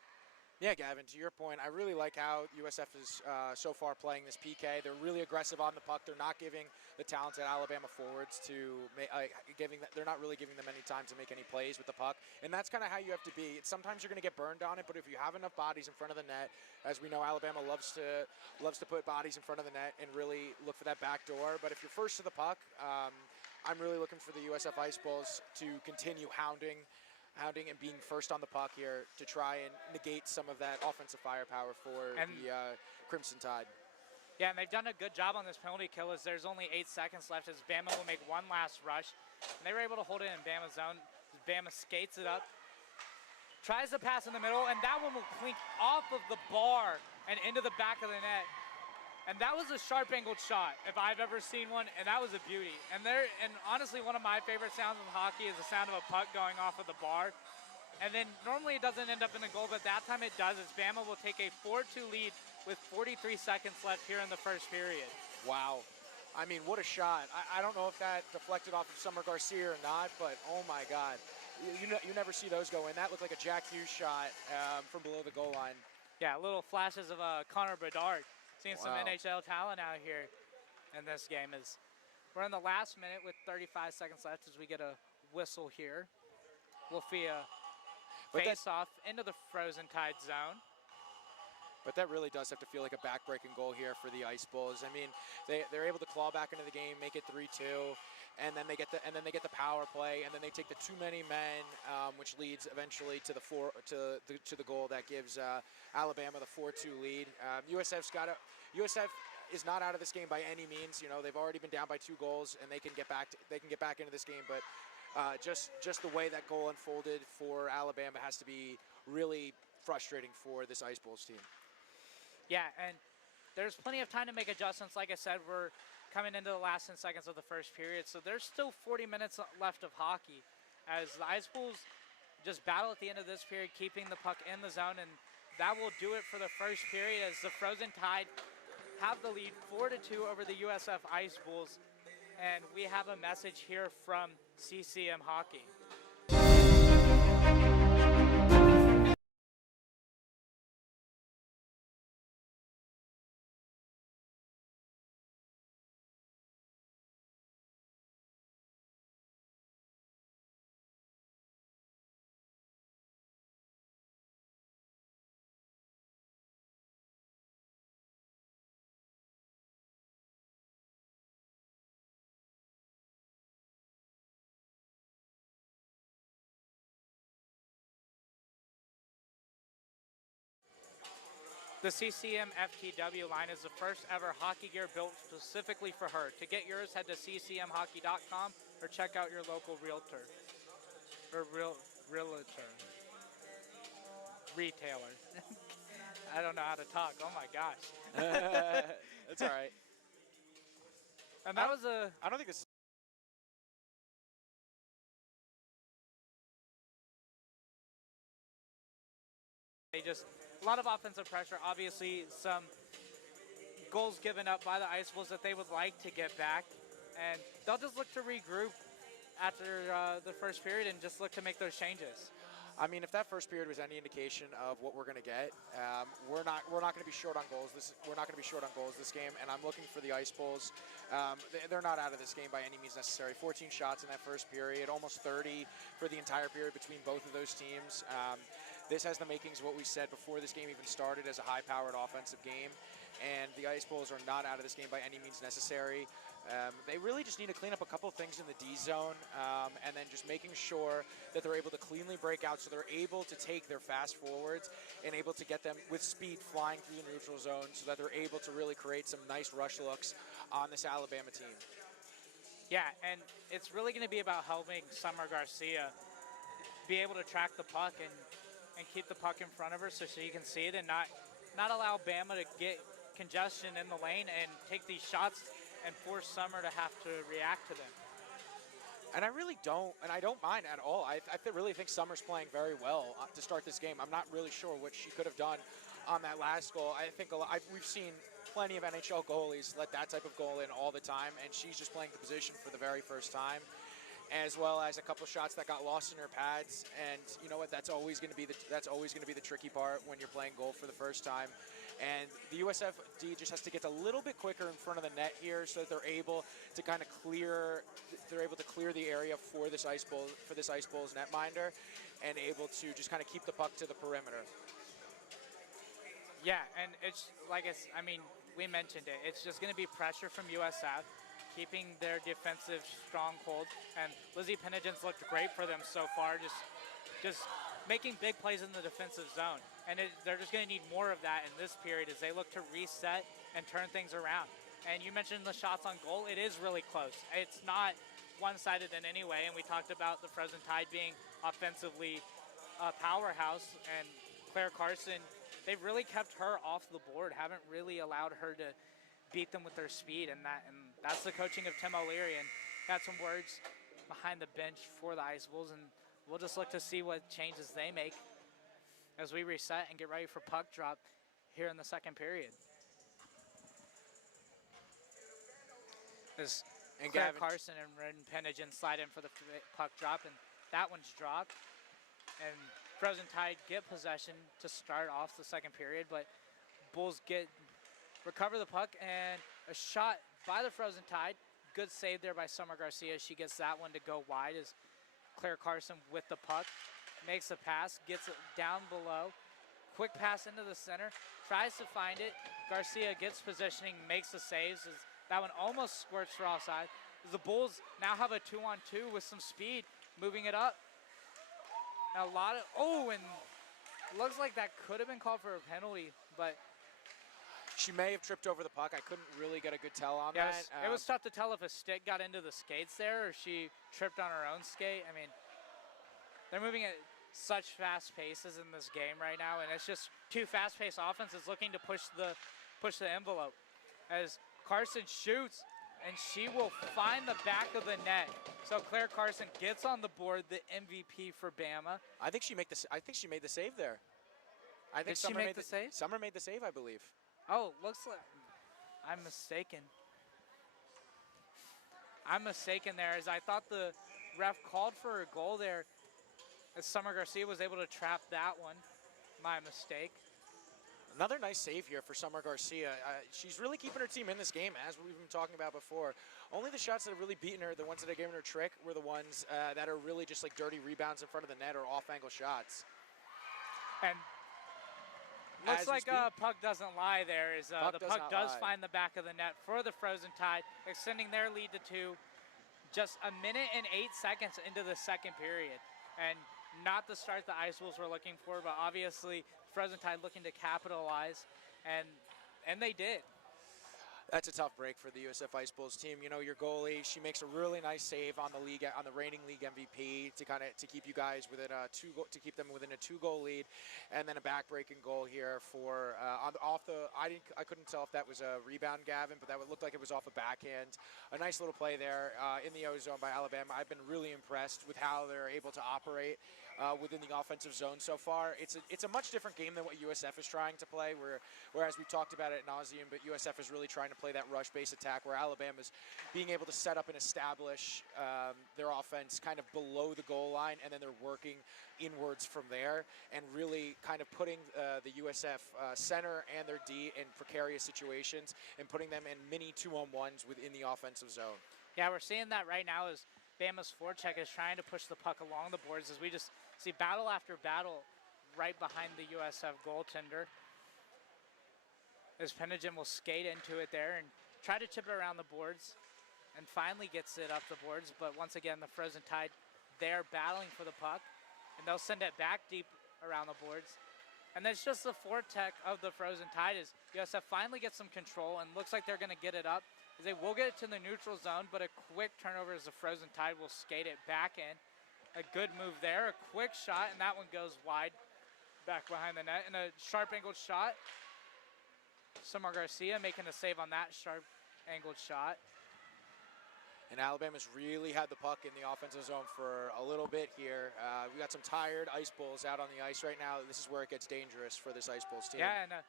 Yeah, Gavin, to your point, I really like how USF is so far playing this PK. They're really aggressive on the puck. They're not giving the talented Alabama forwards they're not really giving them any time to make any plays with the puck. And that's kind of how you have to be. Sometimes you're going to get burned on it, but if you have enough bodies in front of the net, as we know, Alabama loves to put bodies in front of the net and really look for that back door. But if you're first to the puck, I'm really looking for the USF Ice Bulls to continue hounding and being first on the puck here to try and negate some of that offensive firepower for the Crimson Tide. Yeah, and they've done a good job on this penalty kill as there's only 8 seconds left as Bama will make one last rush. And they were able to hold it in Bama's zone. Bama skates it up, tries to pass in the middle, and that one will clink off of the bar and into the back of the net. And that was a sharp angled shot if I've ever seen one, and that was a beauty. And honestly, one of my favorite sounds of hockey is the sound of a puck going off of the bar. And then normally it doesn't end up in a goal, but that time it does, as Bama will take a 4-2 lead with 43 seconds left here in the first period. Wow. I mean, what a shot. I don't know if that deflected off of Summer Garcia or not, but oh my God. You never see those go in. That looked like a Jack Hughes shot from below the goal line. Yeah, little flashes of Connor Bedard. Seeing some NHL talent out here in this game. As we're in the last minute with 35 seconds left as we get a whistle here. Lafia face off into the Frozen Tide zone. But that really does have to feel like a back-breaking goal here for the Ice Bulls. I mean, they're able to claw back into the game, make it 3-2, and then they get the power play, and then they take the too many men, which leads eventually to the goal that gives Alabama the 4-2 lead. USF is not out of this game by any means. You know, they've already been down by 2 goals, and they can get back into this game. But just the way that goal unfolded for Alabama has to be really frustrating for this Ice Bulls team. Yeah, and there's plenty of time to make adjustments. Like I said, we're coming into the last 10 seconds of the first period, so there's still 40 minutes left of hockey as the Ice Bulls just battle at the end of this period, keeping the puck in the zone, and that will do it for the first period as the Frozen Tide have the lead 4-2 over the USF Ice Bulls. And we have a message here from CCM Hockey. The CCM FTW line is the first ever hockey gear built specifically for her. To get yours, head to ccmhockey.com or check out your local realtor. Or realtor. Retailer. I don't know how to talk. Oh my gosh. That's all right. And that was a... I don't think this is... They just... A lot of offensive pressure, obviously some goals given up by the Ice Bulls that they would like to get back. And they'll just look to regroup after the first period and just look to make those changes. I mean, if that first period was any indication of what we're going to get, we're not going to be short on goals. We're not going to be short on goals this game, and I'm looking for the Ice Bulls. They're not out of this game by any means necessary. 14 shots in that first period, almost 30 for the entire period between both of those teams. This has the makings of what we said before this game even started as a high-powered offensive game, and the Ice Bulls are not out of this game by any means necessary. They really just need to clean up a couple things in the D zone, and then just making sure that they're able to cleanly break out, so they're able to take their fast forwards and able to get them with speed flying through the neutral zone, so that they're able to really create some nice rush looks on this Alabama team. Yeah, and it's really going to be about helping Summer Garcia be able to track the puck and keep the puck in front of her so she can see it, and not allow Bama to get congestion in the lane and take these shots and force Summer to have to react to them. And I really don't, and I don't mind at all. I really think Summer's playing very well to start this game. I'm not really sure what she could have done on that last goal. I think we've seen plenty of NHL goalies let that type of goal in all the time, and she's just playing the position for the very first time, as well as a couple shots that got lost in her pads. And you know what? That's always going to be the tricky part when you're playing goal for the first time. And the USF D just has to get a little bit quicker in front of the net here, so that they're able to kind of clear the area for this Ice Bulls netminder, and able to just kind of keep the puck to the perimeter. Yeah, and it's like we mentioned it. It's just going to be pressure from USF, keeping their defensive stronghold. And Lizzie Pennigen's looked great for them so far, just making big plays in the defensive zone. And they're just going to need more of that in this period as they look to reset and turn things around. And you mentioned the shots on goal. It is really close. It's not one-sided in any way. And we talked about the Frozen Tide being offensively a powerhouse. And Claire Carson, they've really kept her off the board, haven't really allowed her to beat them with their speed. And that's the coaching of Tim O'Leary. And got some words behind the bench for the Ice Bulls. And we'll just look to see what changes they make as we reset and get ready for puck drop here in the second period. As Claire Carson and Ren Pennigen slide in for the puck drop, and that one's dropped. And Frozen Tide get possession to start off the second period, but Bulls recover the puck, and a shot by the Frozen Tide. Good save there by Summer Garcia. She gets that one to go wide as Claire Carson with the puck makes a pass, gets it down below. Quick pass into the center, tries to find it. Garcia gets positioning, makes the saves. As that one almost squirts for offside. The Bulls now have a 2-on-2 with some speed, moving it up. And and looks like that could have been called for a penalty, but she may have tripped over the puck. I couldn't really get a good tell on that. It was tough to tell if a stick got into the skates there or she tripped on her own skate. I mean, they're moving at such fast paces in this game right now, and it's just two fast-paced offenses looking to push the envelope. As Carson shoots, and she will find the back of the net. So Claire Carson gets on the board, the MVP for Bama. I think she made the save there. I think Did she make the save? Summer made the save, I believe. Oh, looks like I'm mistaken. I'm mistaken there, as I thought the ref called for a goal there, as Summer Garcia was able to trap that one. My mistake. Another nice save here for Summer Garcia. She's really keeping her team in this game, as we've been talking about before. Only the shots that have really beaten her, the ones that have given her a trick, were the ones that are really just like dirty rebounds in front of the net or off-angle shots. And looks like puck doesn't lie there. The puck does find the back of the net for the Frozen Tide, extending their lead to 2 just a minute and 8 seconds into the second period. And not the start the Ice Bulls were looking for, but obviously Frozen Tide looking to capitalize, and they did. That's a tough break for the USF Ice Bulls team. You know, your goalie, she makes a really nice save on the reigning league MVP to keep you guys within to keep them within a 2-goal lead, and then a back-breaking goal here for I couldn't tell if that was a rebound, Gavin, but that looked like it was off a backhand. A nice little play there in the O-zone by Alabama. I've been really impressed with how they're able to operate within the offensive zone so far. It's a much different game than what USF is trying to play, whereas we've talked about it ad nauseum, but USF is really trying to play that rush base attack where Alabama's being able to set up and establish their offense kind of below the goal line, and then they're working inwards from there and really kind of putting the USF center and their D in precarious situations and putting them in mini 2-on-1s within the offensive zone. Yeah, we're seeing that right now as Bama's forecheck is trying to push the puck along the boards as we just see battle after battle right behind the USF goaltender. As Penigen will skate into it there and try to chip it around the boards and finally gets it up the boards. But once again, the Frozen Tide, they're battling for the puck and they'll send it back deep around the boards. And then it's just the foretech of the Frozen Tide as USF finally gets some control and looks like they're going to get it up. As they will get it to the neutral zone, but a quick turnover as the Frozen Tide will skate it back in. A good move there, a quick shot, and that one goes wide back behind the net. And a sharp angled shot. Summer Garcia making a save on that sharp angled shot. And Alabama's really had the puck in the offensive zone for a little bit here. We got some tired Ice Bulls out on the ice right now. This is where it gets dangerous for this Ice Bulls team. Yeah, and a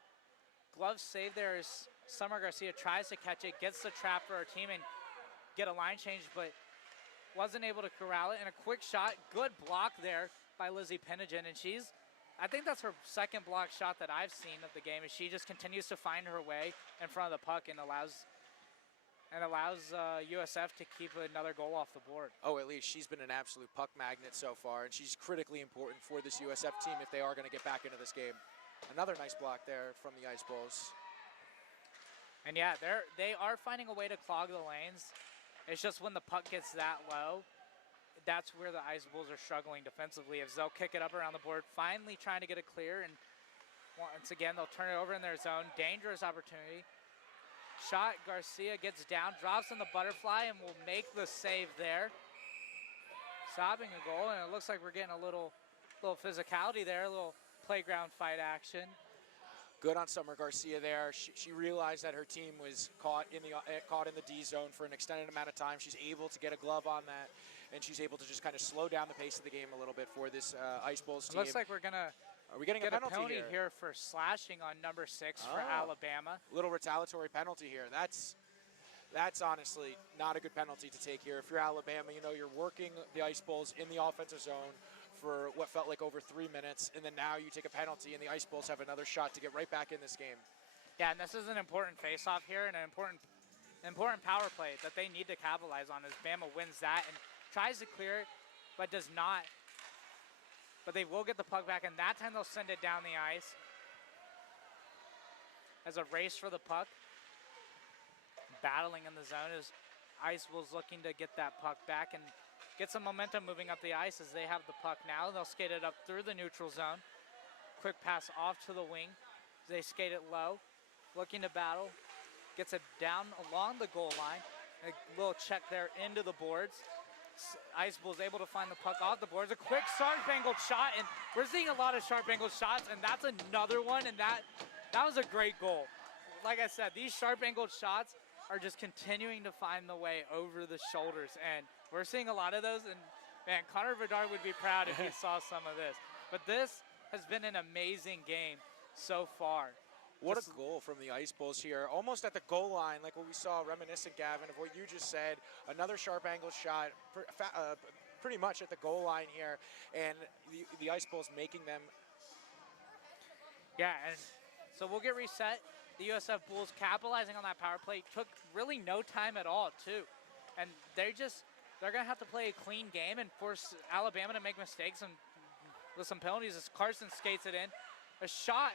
glove save there as Summer Garcia tries to catch it, gets the trap for her team and get a line change, but wasn't able to corral it. And a quick shot, good block there by Lizzie Penigen, and I think that's her second block shot that I've seen of the game, as she just continues to find her way in front of the puck and allows USF to keep another goal off the board. Oh, at least she's been an absolute puck magnet so far, and she's critically important for this USF team if they are going to get back into this game. Another nice block there from the Ice Bulls. And yeah, they are finding a way to clog the lanes. It's just when the puck gets that low, that's where the Ice Bulls are struggling defensively, as they'll kick it up around the board, finally trying to get it clear, and once again, they'll turn it over in their zone. Dangerous opportunity. Shot, Garcia gets down, drops in the butterfly, and will make the save there. Stopping a goal, and it looks like we're getting a little physicality there, a little playground fight action. Good on Summer Garcia there. She realized that her team was caught in the D zone for an extended amount of time. She's able to get a glove on that, and she's able to just kind of slow down the pace of the game a little bit for this Ice Bulls team. It looks like we're gonna get a penalty here for slashing on number 6 for Alabama. Little retaliatory penalty here. That's honestly not a good penalty to take here. If you're Alabama, you know you're working the Ice Bulls in the offensive zone for what felt like over 3 minutes, and then now you take a penalty, and the Ice Bulls have another shot to get right back in this game. Yeah, and this is an important face-off here and an important power play that they need to capitalize on, as Bama wins that and tries to clear it, but does not. But they will get the puck back, and that time they'll send it down the ice as a race for the puck. Battling in the zone as Ice Bulls looking to get that puck back and get some momentum moving up the ice as they have the puck now. They'll skate it up through the neutral zone. Quick pass off to the wing. They skate it low, looking to battle. Gets it down along the goal line. A little check there into the boards. Ice Bulls able to find the puck off the boards. A quick sharp angled shot, and we're seeing a lot of sharp angled shots, and that's another one, and that was a great goal. Like I said, these sharp angled shots are just continuing to find the way over the shoulders, and we're seeing a lot of those, and man, Connor Bedard would be proud if he saw some of this. But this has been an amazing game so far. What a goal from the Ice Bulls here, almost at the goal line, like what we saw, reminiscent, Gavin, of what you just said. Another sharp angle shot, pretty much at the goal line here, and the Ice Bulls making them. Yeah, and so we'll get reset. The USF Bulls capitalizing on that power play took really no time at all, too. And they're going to have to play a clean game and force Alabama to make mistakes and with some penalties as Carson skates it in. A shot,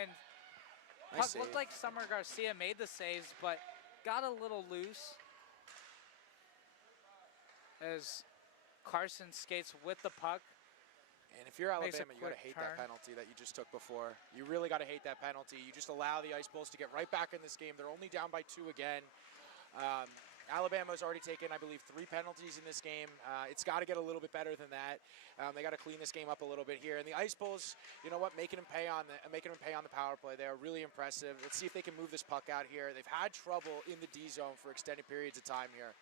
and puck looked like Summer Garcia made the saves, but got a little loose as Carson skates with the puck. And if you're Alabama, you got to hate that penalty that you just took before. You really got to hate that penalty. You just allow the Ice Bulls to get right back in this game. They're only down by 2 again. Alabama's already taken, I believe, 3 penalties in this game. It's got to get a little bit better than that. They got to clean this game up a little bit here. And the Ice Bulls, you know what, making them pay on the power play. They are really impressive. Let's see if they can move this puck out here. They've had trouble in the D zone for extended periods of time here.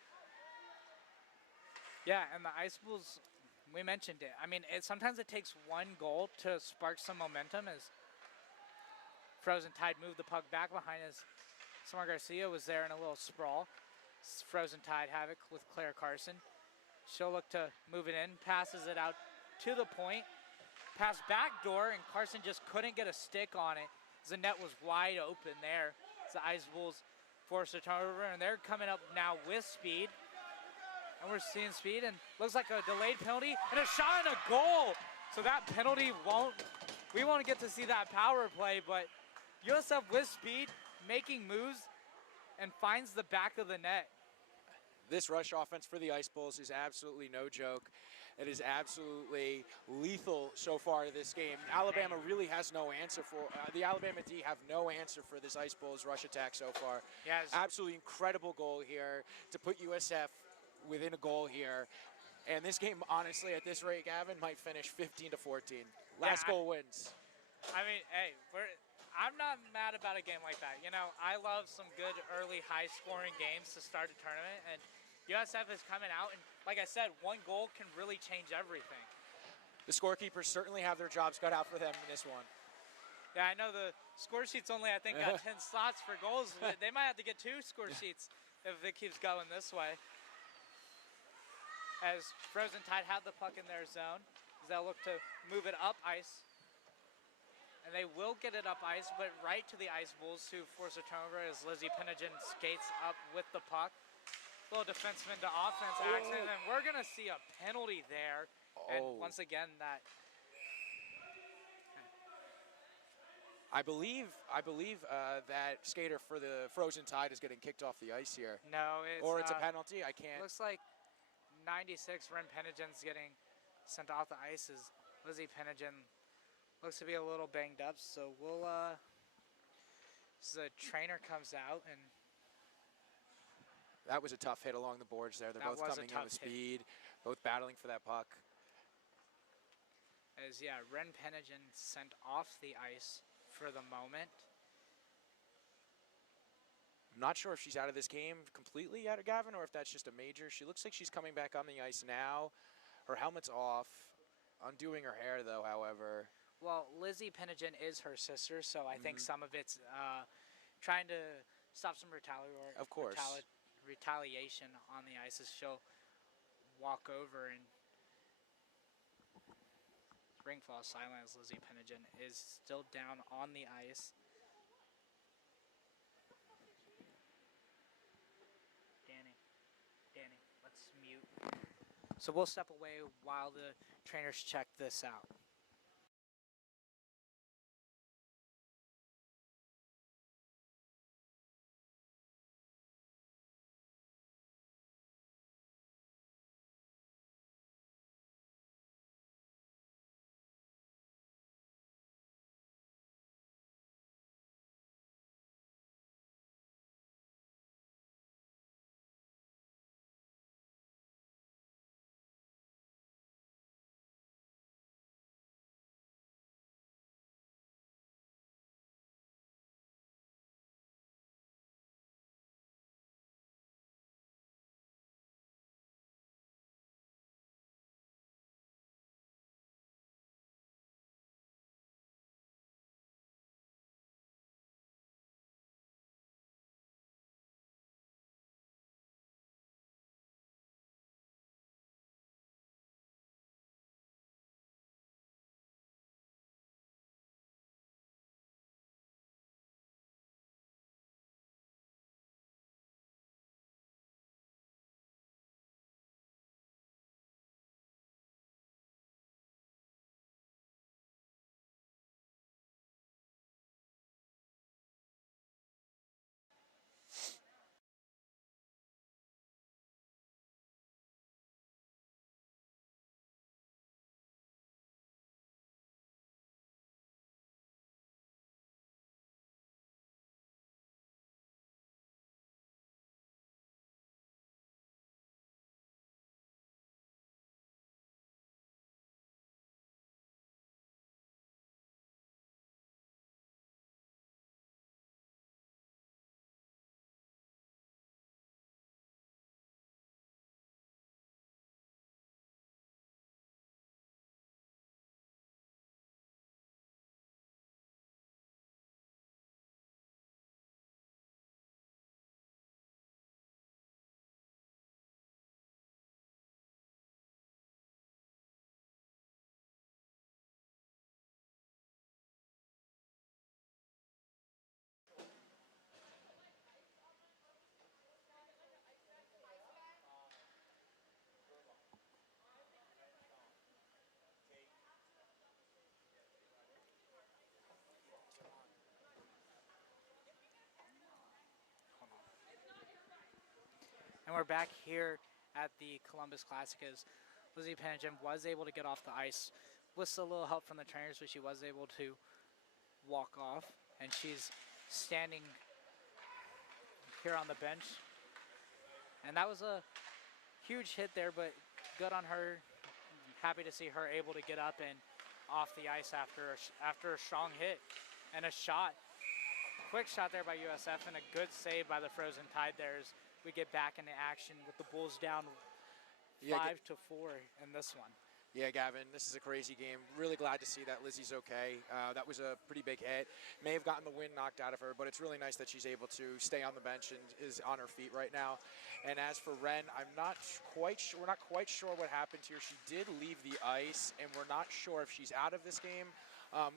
Yeah, and the Ice Bulls, we mentioned it. I mean, sometimes it takes one goal to spark some momentum as Frozen Tide moved the puck back behind us. Samar Garcia was there in a little sprawl. Frozen Tide Havoc with Claire Carson. She'll look to move it in, passes it out to the point. Pass backdoor, and Carson just couldn't get a stick on it. The net was wide open there. The Ice Bulls forced a turnover, and they're coming up now with speed. And we're seeing speed, and looks like a delayed penalty, and a shot and a goal. So that penalty we won't get to see that power play, but USF with speed, making moves, and finds the back of the net. This rush offense for the Ice Bulls is absolutely no joke. It is absolutely lethal so far this game. Alabama really has no answer for, the Alabama D have no answer for this Ice Bulls rush attack so far. Yes. Absolutely incredible goal here to put USF within a goal here. And this game, honestly, at this rate, Gavin, might finish 15-14. Last goal wins. I mean, hey, I'm not mad about a game like that. You know, I love some good early high-scoring games to start a tournament, and USF is coming out, and like I said, one goal can really change everything. The scorekeepers certainly have their jobs cut out for them in this one. Yeah, I know the score sheet's only, I think, got 10 slots for goals. They might have to get 2 score sheets if it keeps going this way. As Frozen Tide have the puck in their zone, they'll look to move it up ice. And they will get it up ice, but right to the Ice Bulls who force a turnover as Lizzie Pinigen skates up with the puck. Little defenseman to offense action, and we're going to see a penalty there. And once again, that... I believe that skater for the Frozen Tide is getting kicked off the ice here. No, it's... Or it's a penalty, I can't... Looks like 96, Ren Pinigen's getting sent off the ice as Lizzie Pinigen looks to be a little banged up, so we'll, the trainer comes out, and that was a tough hit along the boards there. They're both coming in with speed, both battling for that puck. As, yeah, Ren Pinigen sent off the ice for the moment. I'm not sure if she's out of this game completely yet, Gavin, or if that's just a major. She looks like she's coming back on the ice now. Her helmet's off. Undoing her hair, though, however. Well, Lizzie Pinigen is her sister, so I think some of it's trying to stop some retaliation on the ice as she'll walk over and ring falls silent as Lizzie Pinigen is still down on the ice. Danny, let's mute. So we'll step away while the trainers check this out. And we're back here at the Columbus Classic as Lizzie Penningen was able to get off the ice with a little help from the trainers, but she was able to walk off. And she's standing here on the bench. And that was a huge hit there, but good on her. Happy to see her able to get up and off the ice after a strong hit and a shot. Quick shot there by USF and a good save by the Frozen Tide there as we get back into action with the Bulls down 5-4 in this one. Yeah, Gavin, this is a crazy game. Really glad to see that Lizzie's okay. That was a pretty big hit. May have gotten the wind knocked out of her, but it's really nice that she's able to stay on the bench and is on her feet right now. And as for Ren, we're not quite sure what happened here. She did leave the ice, and we're not sure if she's out of this game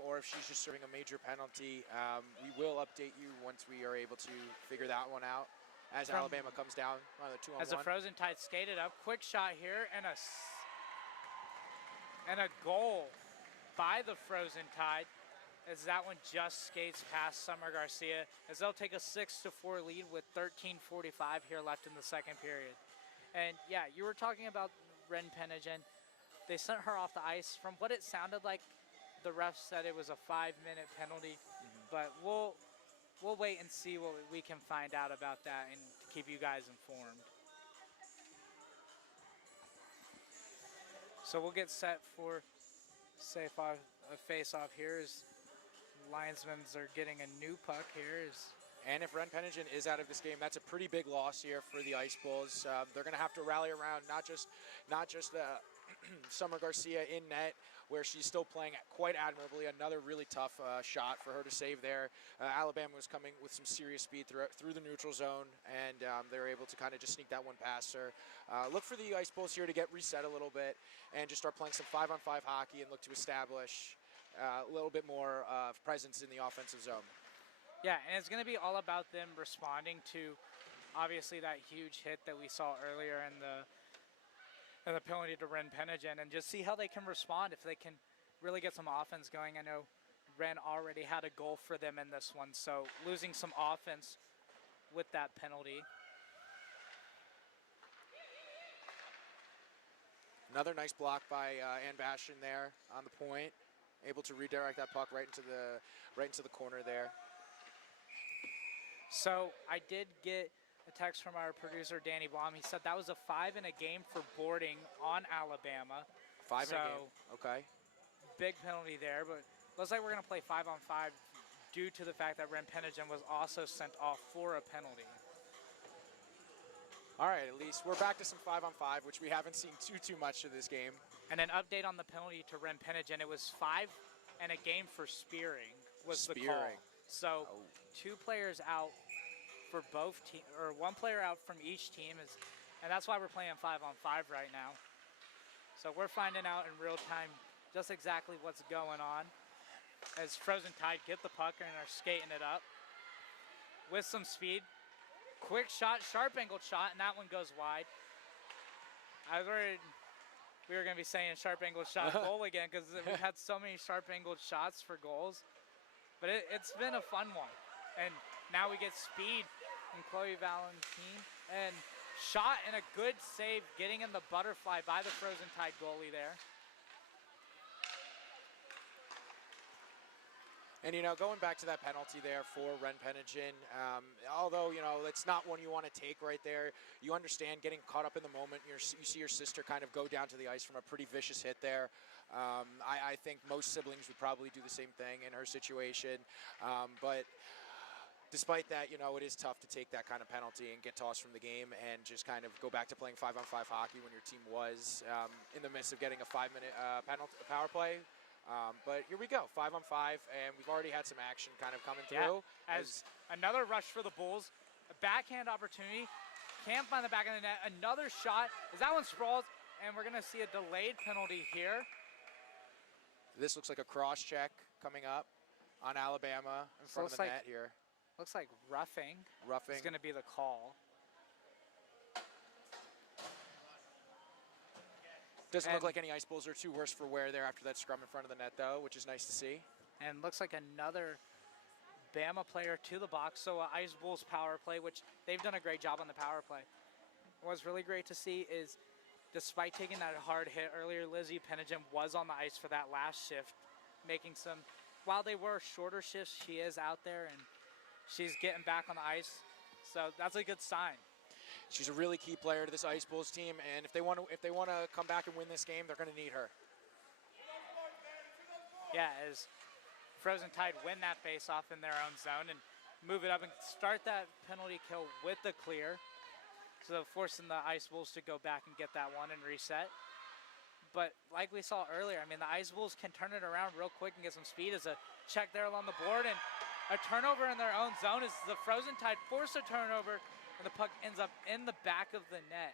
or if she's just serving a major penalty. We will update you once we are able to figure that one out as Alabama comes down on the 2-on-1. As the Frozen Tide skated up, quick shot here and a goal by the Frozen Tide as that one just skates past Summer Garcia as they'll take a 6-4 lead with 13:45 here left in the second period. And yeah, you were talking about Ren Penningen. They sent her off the ice. From what it sounded like, the ref said it was a 5-minute penalty, but we'll wait and see what we can find out about that and keep you guys informed. So we'll get set for a face-off here as linesmen are getting a new puck here. And if Ren Penningen is out of this game, that's a pretty big loss here for the Ice Bulls. They're going to have to rally around not just Summer Garcia in net, where she's still playing quite admirably. Another really tough shot for her to save there. Alabama was coming with some serious speed through the neutral zone, and they were able to kind of just sneak that one past her. Look for the Ice Bulls here to get reset a little bit and just start playing some 5-on-5 hockey and look to establish a little bit more presence in the offensive zone. Yeah, and it's going to be all about them responding to, obviously, that huge hit that we saw earlier in the penalty to Ren Penningen, and just see how they can respond, if they can really get some offense going. I know Ren already had a goal for them in this one, so losing some offense with that penalty. Another nice block by Ann Bastian there on the point, able to redirect that puck right into the corner there. So I did get a text from our producer, Danny Blom. He said that was a 5 in a game for boarding on Alabama. 5 in a game, okay. Big penalty there, but looks like we're going to play 5-on-5 due to the fact that Ren Penningen was also sent off for a penalty. All right, at least we're back to some 5-on-5, which we haven't seen too much of this game. And an update on the penalty to Ren Penningen. It was 5 in a game for spearing was the call. So 2 players out for both teams, or 1 player out from each team, and that's why we're playing 5-on-5 right now. So we're finding out in real time just exactly what's going on as Frozen Tide get the puck and are skating it up with some speed. Quick shot, sharp angled shot, and that one goes wide. I was worried we were going to be saying sharp angled shot goal again because we've had so many sharp angled shots for goals. But it's been a fun one. And now we get speed in Chloe Valentine. And shot and a good save getting in the butterfly by the Frozen Tide goalie there. And, going back to that penalty there for Ren Penningen, although, it's not one you want to take right there. You understand getting caught up in the moment. You see your sister kind of go down to the ice from a pretty vicious hit there. I think most siblings would probably do the same thing in her situation. But despite that, it is tough to take that kind of penalty and get tossed from the game and just kind of go back to playing 5-on-5 hockey when your team was in the midst of getting a 5-minute power play. But here we go, 5-on-5, and we've already had some action kind of coming through. As another rush for the Bulls, a backhand opportunity, can't find the back of the net, another shot, as that one sprawls, and we're gonna see a delayed penalty here. This looks like a cross check coming up on Alabama in front of the net here. Looks like roughing. Roughing. Is gonna be the call. Doesn't look like any Ice Bulls are too worse for wear there after that scrum in front of the net, though, which is nice to see. And looks like another Bama player to the box, so Ice Bulls power play, which they've done a great job on the power play. was really great to see is, despite taking that hard hit earlier, Lizzie Pennigen was on the ice for that last shift, making some, while they were shorter shifts, she is out there and she's getting back on the ice. So that's a good sign. She's a really key player to this Ice Bulls team, and if they want to come back and win this game, they're going to need her. Yeah, as Frozen Tide win that face-off in their own zone and move it up and start that penalty kill with the clear. So forcing the Ice Bulls to go back and get that one and reset. But like we saw earlier, I mean, the Ice Bulls can turn it around real quick and get some speed. As a check there along the board and a turnover in their own zone as the Frozen Tide force a turnover and the puck ends up in the back of the net.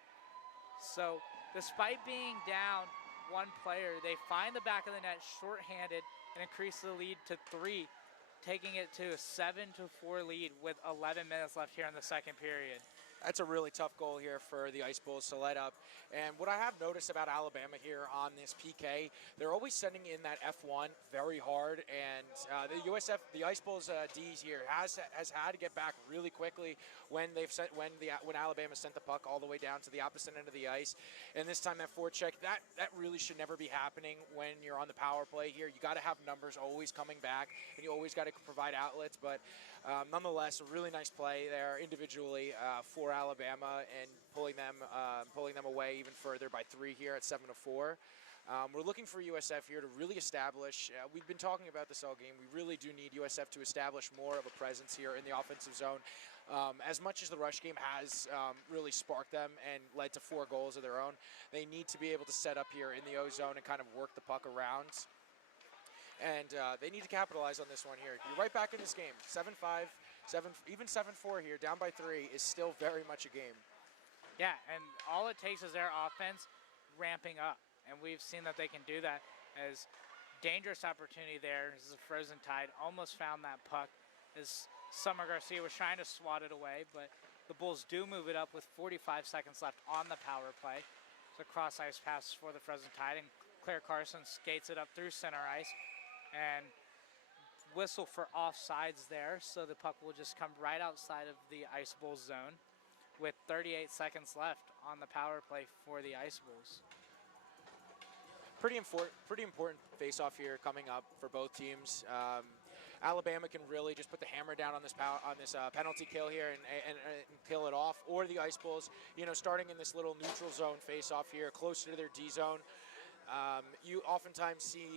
So despite being down one player, they find the back of the net shorthanded and increase the lead to 3, taking it to a 7-4 lead with 11 minutes left here in the second period. That's a really tough goal here for the Ice Bulls to let up. And what I have noticed about Alabama here on this PK, they're always sending in that F1 very hard. And the USF, the Ice Bulls D's here has had to get back really quickly when Alabama sent the puck all the way down to the opposite end of the ice. And this time that forecheck, that really should never be happening when you're on the power play here. You got to have numbers always coming back, and you always got to provide outlets. But nonetheless, a really nice play there individually for Alabama and pulling them away even further by 3 here at 7-4. We're looking for USF here to really establish. We've been talking about this all game. We really do need USF to establish more of a presence here in the offensive zone. As much as the rush game has really sparked them and led to 4 goals of their own, they need to be able to set up here in the O zone and kind of work the puck around. And they need to capitalize on this one here. You're right back in this game. 7-5, even 7-4 here, down by 3 is still very much a game. Yeah, and all it takes is their offense ramping up. And we've seen that they can do that. As dangerous opportunity there as the Frozen Tide almost found that puck as Summer Garcia was trying to swat it away, but the Bulls do move it up with 45 seconds left on the power play. So cross ice pass for the Frozen Tide, and Claire Carson skates it up through center ice and whistle for offsides there, so the puck will just come right outside of the Ice Bulls zone with 38 seconds left on the power play for the Ice Bulls. Pretty important face-off here coming up for both teams. Alabama can really just put the hammer down on this penalty kill here and kill it off, or the Ice Bulls, starting in this little neutral zone face-off here, closer to their D zone. You oftentimes see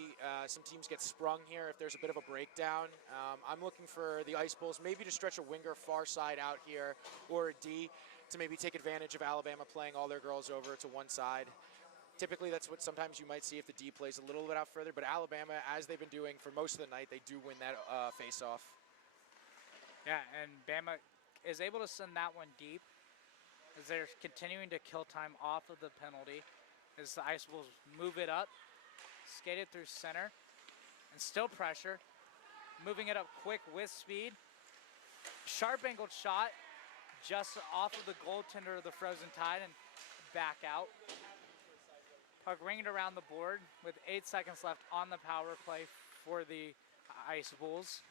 some teams get sprung here if there's a bit of a breakdown. I'm looking for the Ice Bulls maybe to stretch a winger far side out here, or a D to maybe take advantage of Alabama playing all their girls over to one side. Typically, that's what sometimes you might see if the D plays a little bit out further, but Alabama, as they've been doing for most of the night, they do win that face-off. Yeah, and Bama is able to send that one deep as they're continuing to kill time off of the penalty as the Ice Bulls move it up, skate it through center, and still pressure, moving it up quick with speed. Sharp angled shot just off of the goaltender of the Frozen Tide and back out. Puck ringing around the board with 8 seconds left on the power play for the Ice Bulls.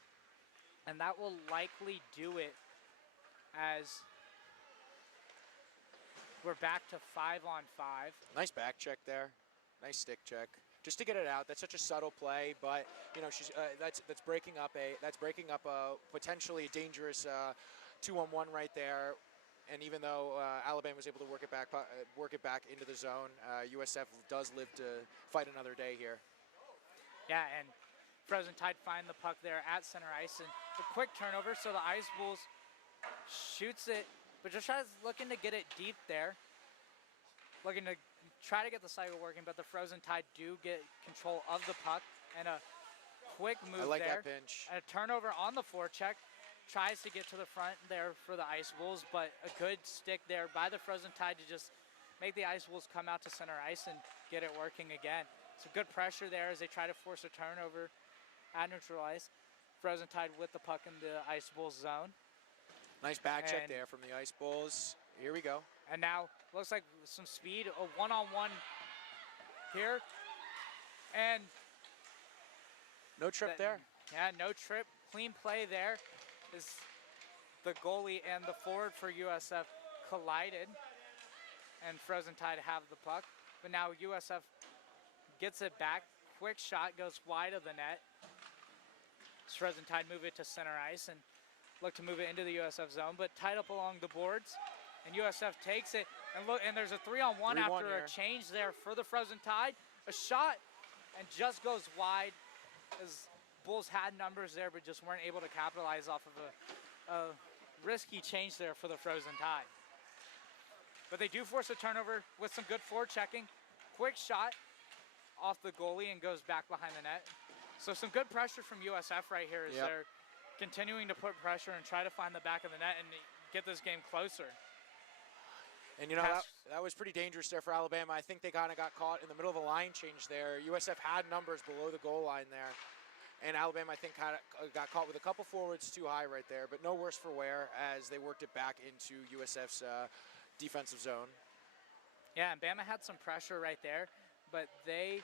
And that will likely do it as we're back to 5-on-5. Nice back check there. Nice stick check. Just to get it out. That's such a subtle play, but she's that's breaking up a potentially dangerous 2-on-1 right there. And even though Alabama was able to work it back into the zone, USF does live to fight another day here. Yeah, and Frozen Tide find the puck there at center ice, and a quick turnover. So the Ice Bulls shoots it, but just looking to get it deep there, looking to try to get the cycle working. But the Frozen Tide do get control of the puck, and a quick move I like there. that pinch. And a turnover on the forecheck. Tries to get to the front there for the Ice Bulls, but a good stick there by the Frozen Tide to just make the Ice Bulls come out to center ice and get it working again. So good pressure there as they try to force a turnover at neutral ice. Frozen Tide with the puck in the Ice Bulls zone. Nice back check there from the Ice Bulls. Here we go. And now looks like some speed, a one-on-one here. And no trip there. Yeah, no trip. Clean play there. As the goalie and the forward for USF collided. and Frozen Tide have the puck. But now USF gets it back. Quick shot goes wide of the net. Frozen Tide move it to center ice and look to move it into the USF zone, but tied up along the boards. And USF takes it, and look, and there's a 3-on-1 after a change there for the Frozen Tide. A shot, and just goes wide, as Bulls had numbers there, but just weren't able to capitalize off of a risky change there for the Frozen Tide. But they do force a turnover with some good forechecking. Quick shot off the goalie and goes back behind the net. So some good pressure from USF right here as they're continuing to put pressure and try to find the back of the net and get this game closer. And you know, that was pretty dangerous there for Alabama. I think they kind of got caught in the middle of a line change there. USF had numbers below the goal line there. And Alabama, I think, kind of got caught with a couple forwards too high right there, but no worse for wear as they worked it back into USF's defensive zone. Yeah, and Bama had some pressure right there, but they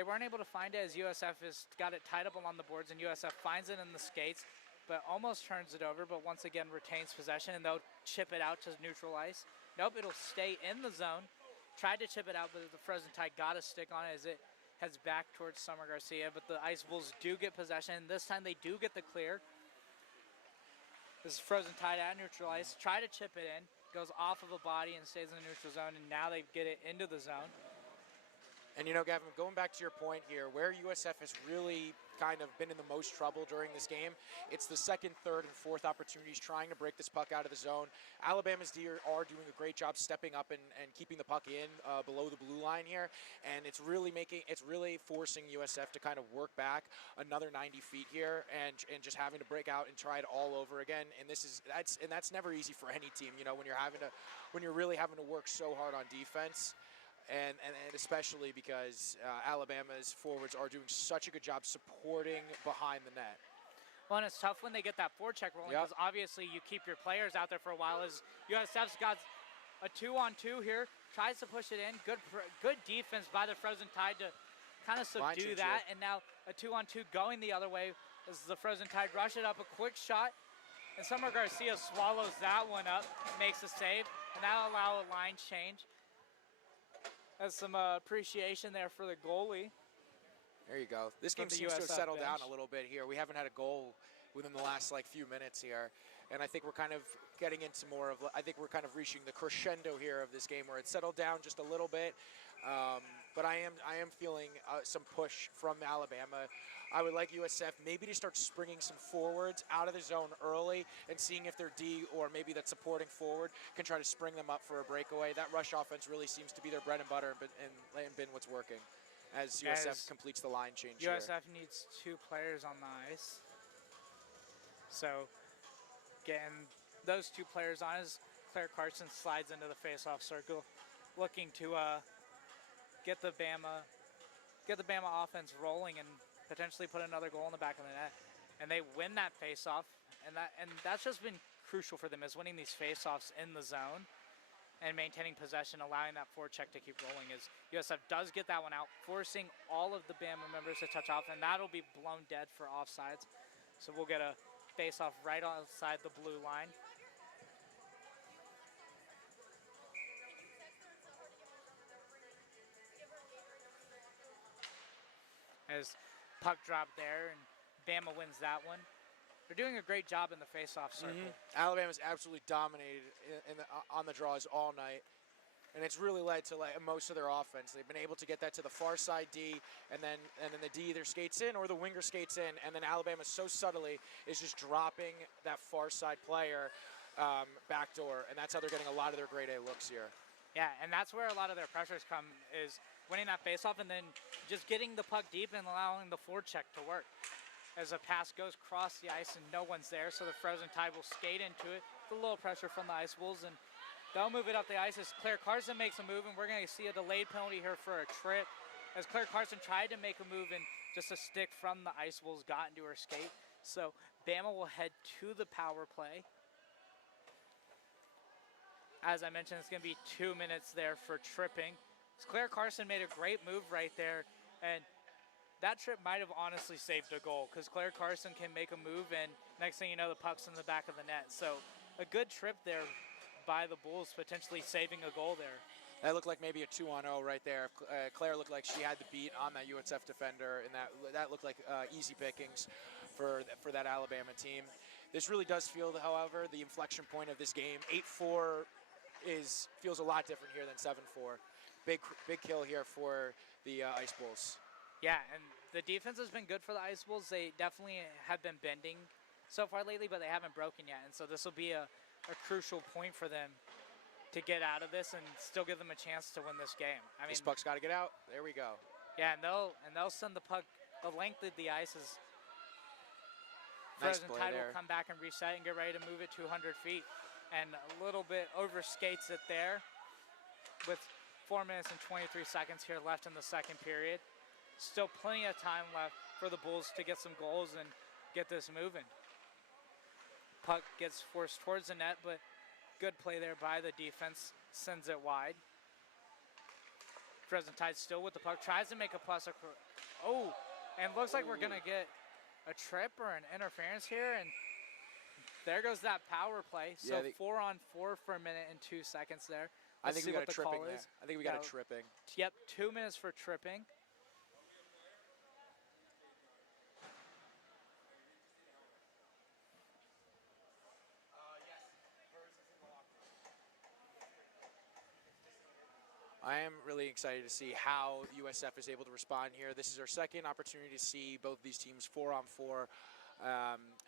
weren't able to find it as USF has got it tied up along the boards, and USF finds it in the skates, but almost turns it over, but once again retains possession, and they'll chip it out to neutral ice. Nope, it'll stay in the zone. Tried to chip it out, but the Frozen Tide got a stick on it as it heads back towards Summer Garcia, but the Ice Bulls do get possession, and this time they do get the clear. This is Frozen Tide at neutral ice. Try to chip it in, goes off of a body and stays in the neutral zone, and now they get it into the zone. And you know, Gavin, going back to your point here, where USF has really kind of been in the most trouble during this game, it's the second, third, and fourth opportunities trying to break this puck out of the zone. Alabama's D are doing a great job stepping up and keeping the puck in below the blue line here, and it's really forcing USF to kind of work back another 90 feet here and just having to break out and try it all over again. And that's never easy for any team, you know, when you're really having to work so hard on defense. And especially because Alabama's forwards are doing such a good job supporting behind the net. Well, and it's tough when they get that forecheck rolling because obviously you keep your players out there for a while. As USF's got a 2-on-2 here, tries to push it in. Good defense by the Frozen Tide to kind of subdue that. And now a 2-on-2 going the other way as the Frozen Tide rush it up. A quick shot, and Summer Garcia swallows that one up, makes a save, and that'll allow a line change. Has some appreciation there for the goalie. There you go. This game seems to have settled down a little bit here. We haven't had a goal within the last few minutes here, and I think we're kind of getting into more of. I think we're kind of reaching the crescendo here of this game where it's settled down just a little bit. But I am feeling some push from Alabama. I would like USF maybe to start springing some forwards out of the zone early and seeing if their D or maybe that supporting forward can try to spring them up for a breakaway. That rush offense really seems to be their bread and butter and been what's working as USF completes the line change USF needs 2 players on the ice. So getting those 2 players on as Claire Carson slides into the face-off circle, looking to get the Bama offense rolling and potentially put another goal in the back of the net. And they win that face-off, and that's just been crucial for them, is winning these face-offs in the zone and maintaining possession, allowing that forecheck to keep rolling. As USF does get that one out, forcing all of the Bama members to touch off, and that'll be blown dead for offsides. So we'll get a face-off right outside the blue line. As puck drop there, and Bama wins that one. They're doing a great job in the face-off circle. Alabama's absolutely dominated on the draws all night, and it's really led to most of their offense. They've been able to get that to the far side D, and then the D either skates in or the winger skates in, and then Alabama so subtly is just dropping that far side player backdoor, and that's how they're getting a lot of their grade A looks here. Yeah, and that's where a lot of their pressures come, is winning that face-off and then just getting the puck deep and allowing the forecheck to work. As a pass goes across the ice and no one's there, so the Frozen Tide will skate into it. With a little pressure from the Ice Wolves, and they'll move it up the ice as Claire Carson makes a move, and we're going to see a delayed penalty here for a trip. As Claire Carson tried to make a move and just a stick from the Ice Wolves got into her skate. So Bama will head to the power play. As I mentioned, it's going to be 2 minutes there for tripping. Claire Carson made a great move right there, and that trip might have honestly saved a goal because Claire Carson can make a move, and next thing you know, the puck's in the back of the net. So a good trip there by the Bulls, potentially saving a goal there. That looked like maybe a 2-on-0 right there. Claire looked like she had the beat on that USF defender, and that looked like easy pickings for that Alabama team. This really does feel, however, the inflection point of this game. 8-4 feels a lot different here than 7-4. Big kill here for the Ice Bulls. Yeah, and the defense has been good for the Ice Bulls. They definitely have been bending so far lately, but they haven't broken yet. And so this will be a crucial point for them to get out of this and still give them a chance to win this game. I mean, this puck's got to get out. There we go. Yeah, and they'll send the puck the length of the ice. Is Frozen Tide will come back and reset and get ready to move it 200 feet, and a little bit overskates it there with 4 minutes and 23 seconds here left in the second period. Still plenty of time left for the Bulls to get some goals and get this moving. Puck gets forced towards the net, but good play there by the defense, sends it wide. Frozen Tide still with the puck, tries to make a plus. Oh, and looks like we're going to get a trip or an interference here, and there goes that power play. So yeah, 4-on-4 for a minute and 2 seconds there. I think we got a tripping there. I think we got a tripping. Yep, 2 minutes for tripping. I am really excited to see how USF is able to respond here. This is our second opportunity to see both these teams 4-on-4,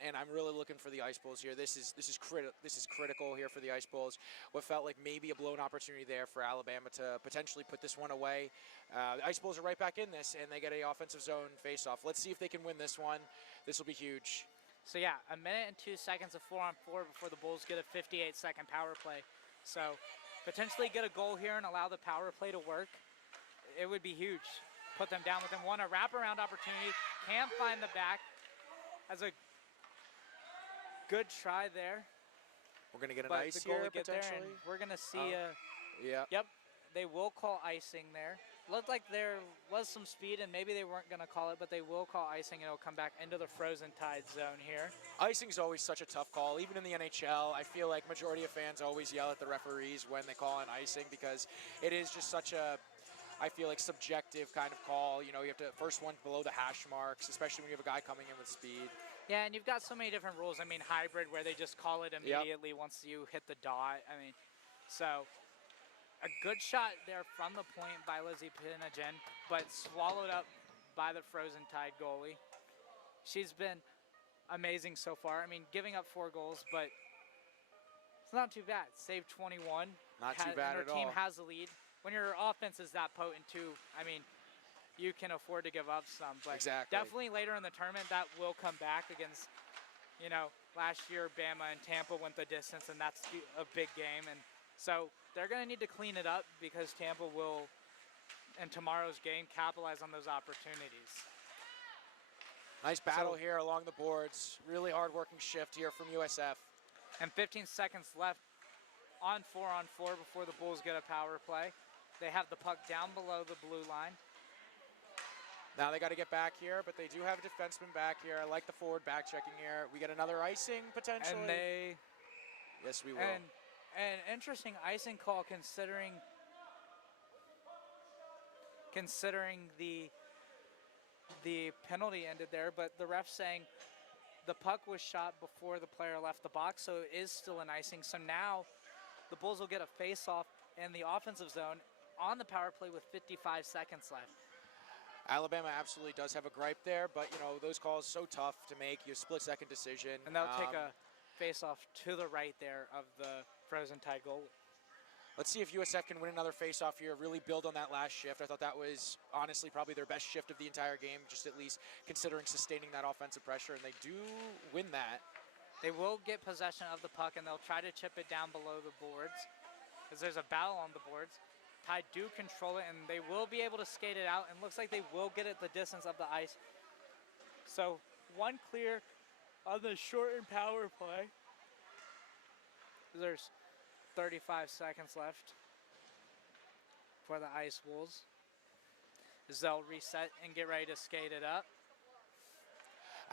and I'm really looking for the Ice Bulls here. This is critical here for the Ice Bulls. What felt like maybe a blown opportunity there for Alabama to potentially put this one away. The Ice Bulls are right back in this, and they get an offensive zone face-off. Let's see if they can win this one. This will be huge. So yeah, a minute and 2 seconds of 4-on-4 before the Bulls get a 58-second power play. So potentially get a goal here and allow the power play to work. It would be huge. Put them down within one. A wraparound opportunity. Can't find the back. As a good try there. We're going to get an ice here potentially. We're going to see yeah. Yep. They will call icing there. Looked like there was some speed, and maybe they weren't going to call it, but they will call icing, and it'll come back into the Frozen Tide zone here. Icing is always such a tough call. Even in the NHL, I feel like majority of fans always yell at the referees when they call an icing because it is just such a, I feel like, subjective kind of call. You know, you have to, first one below the hash marks, especially when you have a guy coming in with speed. Yeah, and you've got so many different rules. I mean, hybrid, where they just call it immediately once you hit the dot. I mean, so a good shot there from the point by Lizzie Pinagen, but swallowed up by the Frozen Tide goalie. She's been amazing so far. I mean, giving up 4 goals, but it's not too bad. Saved 21. Not too bad at all. And her team has the lead. When your offense is that potent too, I mean, you can afford to give up some. But exactly. Definitely later in the tournament, that will come back against, you know, last year Bama and Tampa went the distance, and that's a big game. And so they're going to need to clean it up because Tampa will, in tomorrow's game, capitalize on those opportunities. Nice battle here along the boards. Really hard-working shift here from USF. And 15 seconds left on 4-on-4 before the Bulls get a power play. They have the puck down below the blue line. Now they got to get back here, but they do have a defenseman back here. I like the forward back checking here. We get another icing potentially. And they... Yes, we will. And an interesting icing call considering the penalty ended there, but the ref saying the puck was shot before the player left the box, so it is still an icing. So now the Bulls will get a face-off in the offensive zone on the power play with 55 seconds left. Alabama absolutely does have a gripe there, but, you know, those calls so tough to make. You split-second decision. And they'll take a face-off to the right there of the Frozen Tide goal. Let's see if USF can win another face-off here, really build on that last shift. I thought that was, honestly, probably their best shift of the entire game, just at least considering sustaining that offensive pressure, and they do win that. They will get possession of the puck, and they'll try to chip it down below the boards, because there's a battle on the boards. Tide do control it, and they will be able to skate it out, and looks like they will get it the distance of the ice. So one clear on the shortened power play. There's 35 seconds left for the Ice Wolves. They'll reset and get ready to skate it up.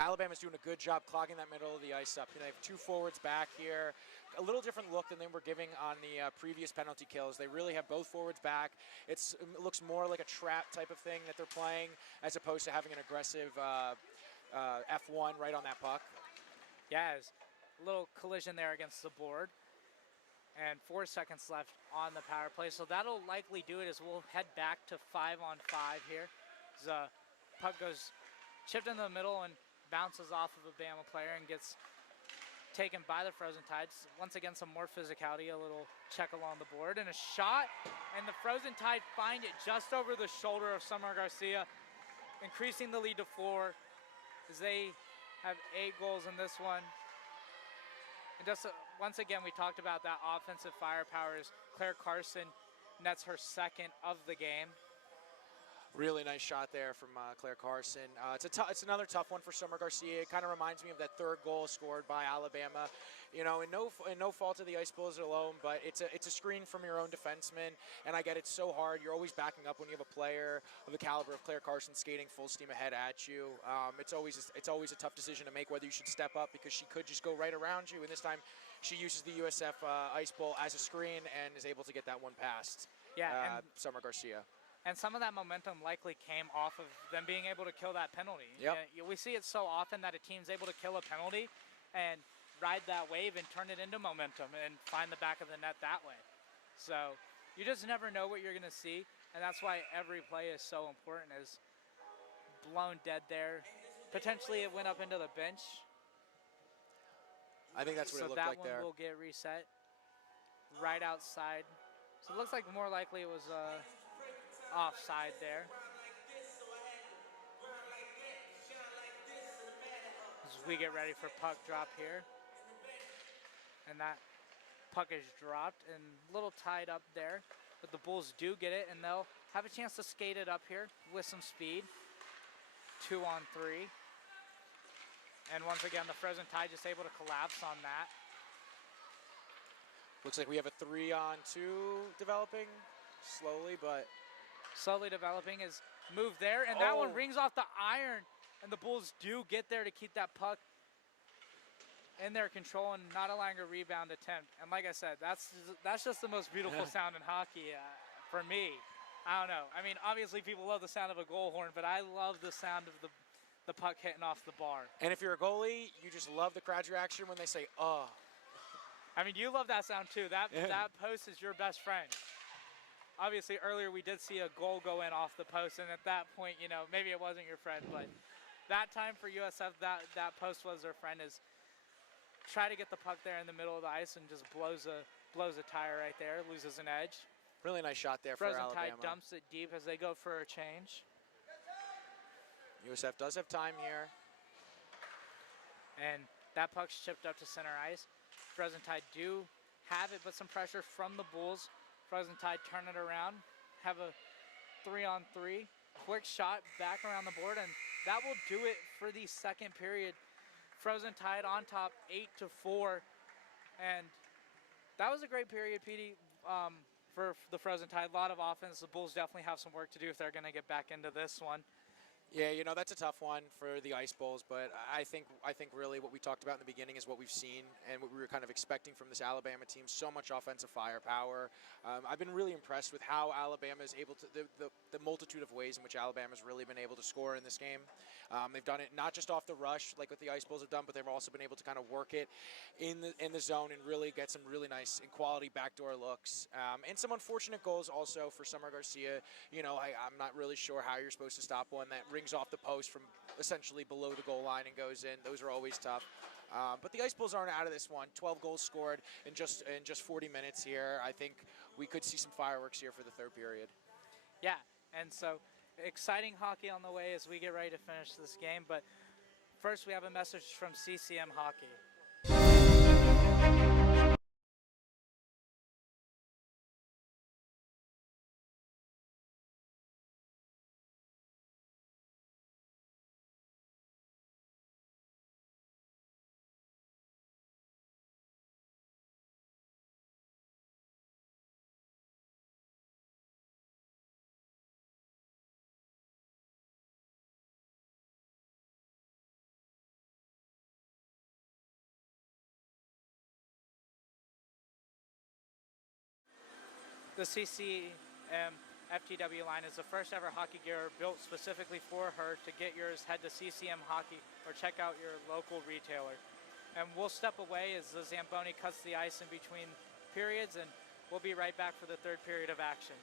Alabama's doing a good job clogging that middle of the ice up. They have 2 forwards back here. A little different look than they were giving on the previous penalty kills. They really have both forwards back. It looks more like a trap type of thing that they're playing as opposed to having an aggressive F1 right on that puck. Yeah, it's a little collision there against the board. And 4 seconds left on the power play. So that'll likely do it as we'll head back to 5-on-5 here. The puck goes chipped in the middle and bounces off of a Bama player and gets taken by the Frozen Tide. Once again, some more physicality, a little check along the board, and a shot, and the Frozen Tide find it just over the shoulder of Summer Garcia, increasing the lead to 4 as they have 8 goals in this one. And just once again, we talked about that offensive firepower as Claire Carson nets her 2nd of the game. Really nice shot there from Claire Carson. It's another tough one for Summer Garcia. It kind of reminds me of that 3rd goal scored by Alabama. And no fault of the Ice Bulls alone, but it's a screen from your own defenseman. And I get it's so hard. You're always backing up when you have a player of the caliber of Claire Carson skating full steam ahead at you. It's always a tough decision to make whether you should step up because she could just go right around you. And this time, she uses the USF Ice Bull as a screen and is able to get that one past. Yeah, Summer Garcia. And some of that momentum likely came off of them being able to kill that penalty. Yep. We see it so often that a team's able to kill a penalty and ride that wave and turn it into momentum and find the back of the net that way. So you just never know what you're going to see, and that's why every play is so important. Is blown dead there. Potentially it went up into the bench. I think that's what it looked like there. So that one will get reset right outside. So it looks like more likely it was offside there. As we get ready for puck drop here. And that puck is dropped and a little tied up there. But the Bulls do get it and they'll have a chance to skate it up here with some speed. 2-on-3. And once again, the Frozen Tide just able to collapse on that. Looks like we have a 3-on-2 developing slowly, but slowly developing is moved there, and that one rings off the iron, and the Bulls do get there to keep that puck in their control and not allowing a rebound attempt. And like I said, that's just the most beautiful sound in hockey for me. I don't know. I mean, obviously people love the sound of a goal horn, but I love the sound of the puck hitting off the bar. And if you're a goalie, you just love the crowd's reaction when they say, "Oh." I mean, you love that sound too. That post is your best friend. Obviously, earlier we did see a goal go in off the post, and at that point, maybe it wasn't your friend, but that time for USF, that post was their friend. Is try to get the puck there in the middle of the ice and just blows a tire right there, loses an edge. Really nice shot there for Frozen Alabama. Tide dumps it deep as they go for a change. USF does have time here. And that puck's chipped up to center ice. Frozen Tide do have it, but some pressure from the Bulls. Frozen Tide turn it around, have a 3-on-3. Quick shot back around the board, and that will do it for the 2nd period. Frozen Tide on top 8-4. And that was a great period, PD, for the Frozen Tide. A lot of offense. The Bulls definitely have some work to do if they're going to get back into this one. Yeah, that's a tough one for the Ice Bulls, but I think really what we talked about in the beginning is what we've seen and what we were kind of expecting from this Alabama team. So much offensive firepower. I've been really impressed with how Alabama is able to, the multitude of ways in which Alabama's really been able to score in this game. They've done it not just off the rush like what the Ice Bulls have done, but they've also been able to kind of work it in the zone and really get some really nice and quality backdoor looks. And some unfortunate goals also for Summer Garcia. I'm not really sure how you're supposed to stop one that rings off the post from essentially below the goal line and goes in. Those are always tough. But the Ice Bulls aren't out of this one. 12 goals scored in just 40 minutes here. I think we could see some fireworks here for the 3rd period. Yeah, and so exciting hockey on the way as we get ready to finish this game. But first we have a message from CCM Hockey. The CCM FTW line is the first ever hockey gear built specifically for her. To get yours, head to CCM Hockey or check out your local retailer. And we'll step away as the Zamboni cuts the ice in between periods, and we'll be right back for the third period of action.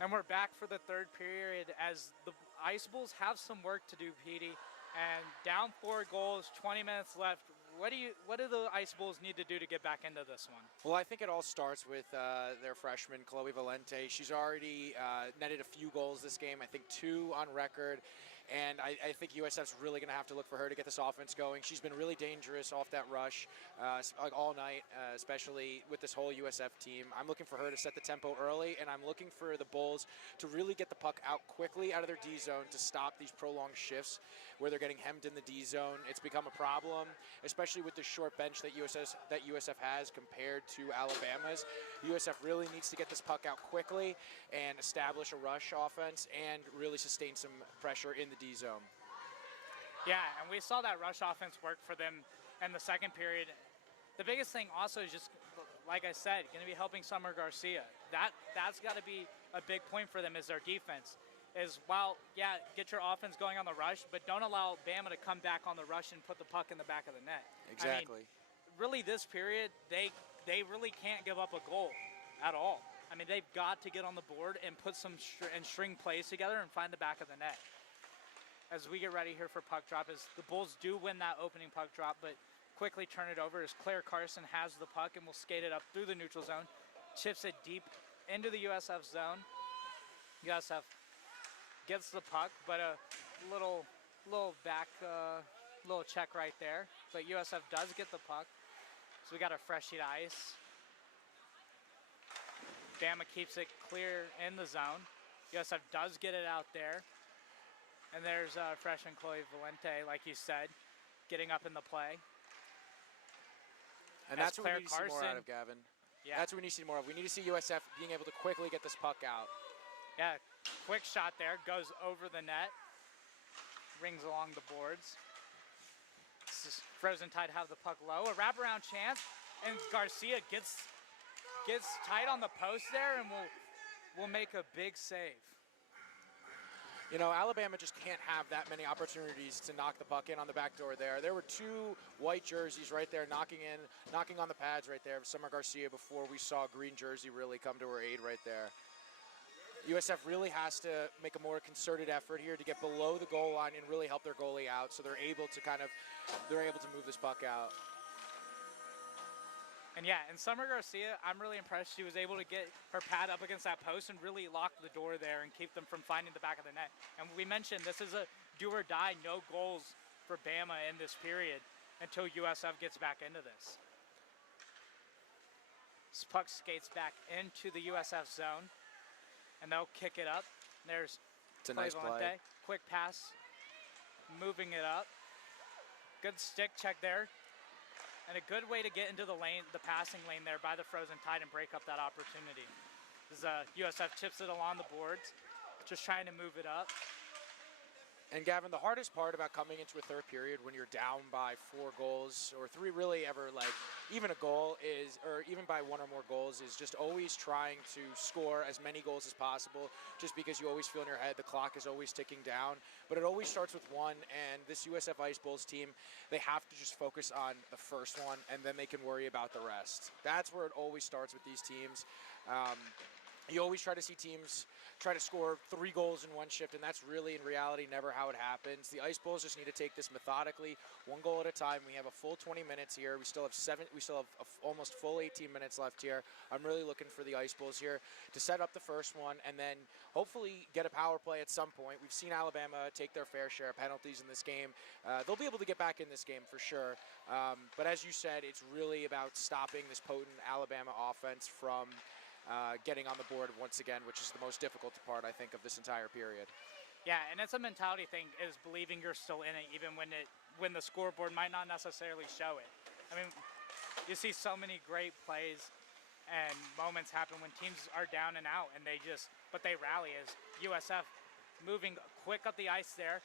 And we're back for the third period as the Ice Bulls have some work to do, Petey. And down 4 goals, 20 minutes left. What do the Ice Bulls need to do to get back into this one? Well, I think it all starts with their freshman, Chloe Valente. She's already netted a few goals this game, I think 2 on record. And I think USF's really going to have to look for her to get this offense going. She's been really dangerous off that rush all night, especially with this whole USF team. I'm looking for her to set the tempo early, and I'm looking for the Bulls to really get the puck out quickly out of their D zone to stop these prolonged shifts where they're getting hemmed in the D zone. It's become a problem, especially with the short bench that USF has compared to Alabama's. USF really needs to get this puck out quickly and establish a rush offense and really sustain some pressure in the D zone. Yeah, and we saw that rush offense work for them in the second period. The biggest thing also is just, like I said, going to be helping Summer Garcia. That's got to be a big point for them is their defense. Is, well, yeah, get your offense going on the rush, but don't allow Bama to come back on the rush and put the puck in the back of the net. Exactly. I mean, really, this period, they really can't give up a goal at all. I mean, they've got to get on the board and put some and string plays together and find the back of the net. As we get ready here for puck drop, as the Bulls do win that opening puck drop, but quickly turn it over as Claire Carson has the puck and will skate it up through the neutral zone, chips it deep into the USF zone. USF gets the puck, but a little back, little check right there. But USF does get the puck, so we got a fresh sheet of ice. Bama keeps it clear in the zone. USF does get it out there. And there's freshman Chloe Valente, like you said, getting up in the play. And that's what we need to see more out of, Gavin. Yeah. That's what we need to see more of. We need to see USF being able to quickly get this puck out. Yeah, quick shot there, goes over the net, rings along the boards. Frozen Tide have the puck low, a wraparound chance, and Garcia gets tight on the post there and will make a big save. You know, Alabama just can't have that many opportunities to knock the puck in on the back door there. There were 2 white jerseys right there knocking on the pads right there of Summer Garcia before we saw a green jersey really come to her aid right there. USF really has to make a more concerted effort here to get below the goal line and really help their goalie out so they're able to move this puck out. And yeah, and Summer Garcia, I'm really impressed. She was able to get her pad up against that post and really lock the door there and keep them from finding the back of the net. And we mentioned this is a do or die, no goals for Bama in this period until USF gets back into this. This puck skates back into the USF zone, and they'll kick it up. There's It's a nice play. Quick pass, moving it up. Good stick check there. And a good way to get into the passing lane there by the Frozen Tide and break up that opportunity. As USF chips it along the boards, just trying to move it up. And Gavin, the hardest part about coming into a third period when you're down by 4 goals or 3 really ever, like even a goal is, or even by 1 or more goals, is just always trying to score as many goals as possible just because you always feel in your head the clock is always ticking down. But it always starts with 1, and this USF Ice Bulls team, they have to just focus on the first one and then they can worry about the rest. That's where it always starts with these teams. You always try to see teams try to score 3 goals in 1 shift, and that's really, in reality, never how it happens. The Ice Bulls just need to take this methodically, 1 goal at a time. We have a full 20 minutes here. We still have almost full 18 minutes left here. I'm really looking for the Ice Bulls here to set up the first one and then hopefully get a power play at some point. We've seen Alabama take their fair share of penalties in this game. They'll be able to get back in this game for sure. But as you said, it's really about stopping this potent Alabama offense from getting on the board once again, which is the most difficult part, I think, of this entire period. Yeah, and it's a mentality thing, is believing you're still in it, even when the scoreboard might not necessarily show it. I mean, you see so many great plays and moments happen when teams are down and out, and but they rally. As USF moving quick up the ice there,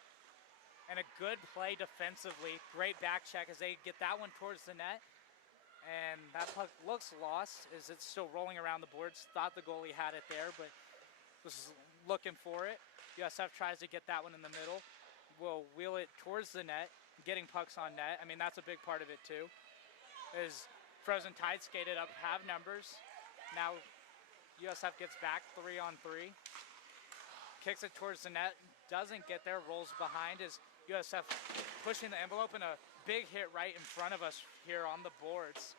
and a good play defensively, great back check as they get that one towards the net. And that puck looks lost as it's still rolling around the boards. Thought the goalie had it there, but was looking for it. USF tries to get that one in the middle. Will wheel it towards the net, getting pucks on net. I mean, that's a big part of it too. As Frozen Tide skated up, have numbers. Now USF gets back 3-on-3. kicks it towards the net, doesn't get there, rolls behind as USF pushing the envelope, and a big hit right in front of us here on the boards.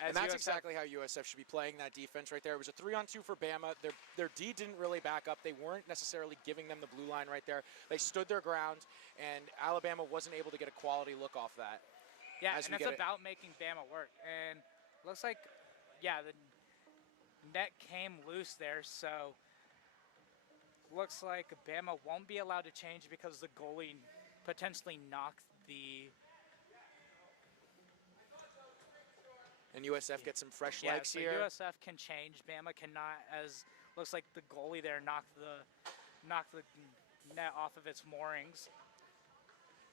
And that's exactly how USF should be playing that defense right there. It was a 3-on-2 for Bama. Their D didn't really back up. They weren't necessarily giving them the blue line right there. They stood their ground, and Alabama wasn't able to get a quality look off that. Yeah, and it's about making Bama work. And looks like, yeah, the net came loose there, so looks like Bama won't be allowed to change because the goalie potentially knocked the... And USF gets some fresh legs so here. USF can change. Bama cannot, as looks like the goalie there knocked the net off of its moorings.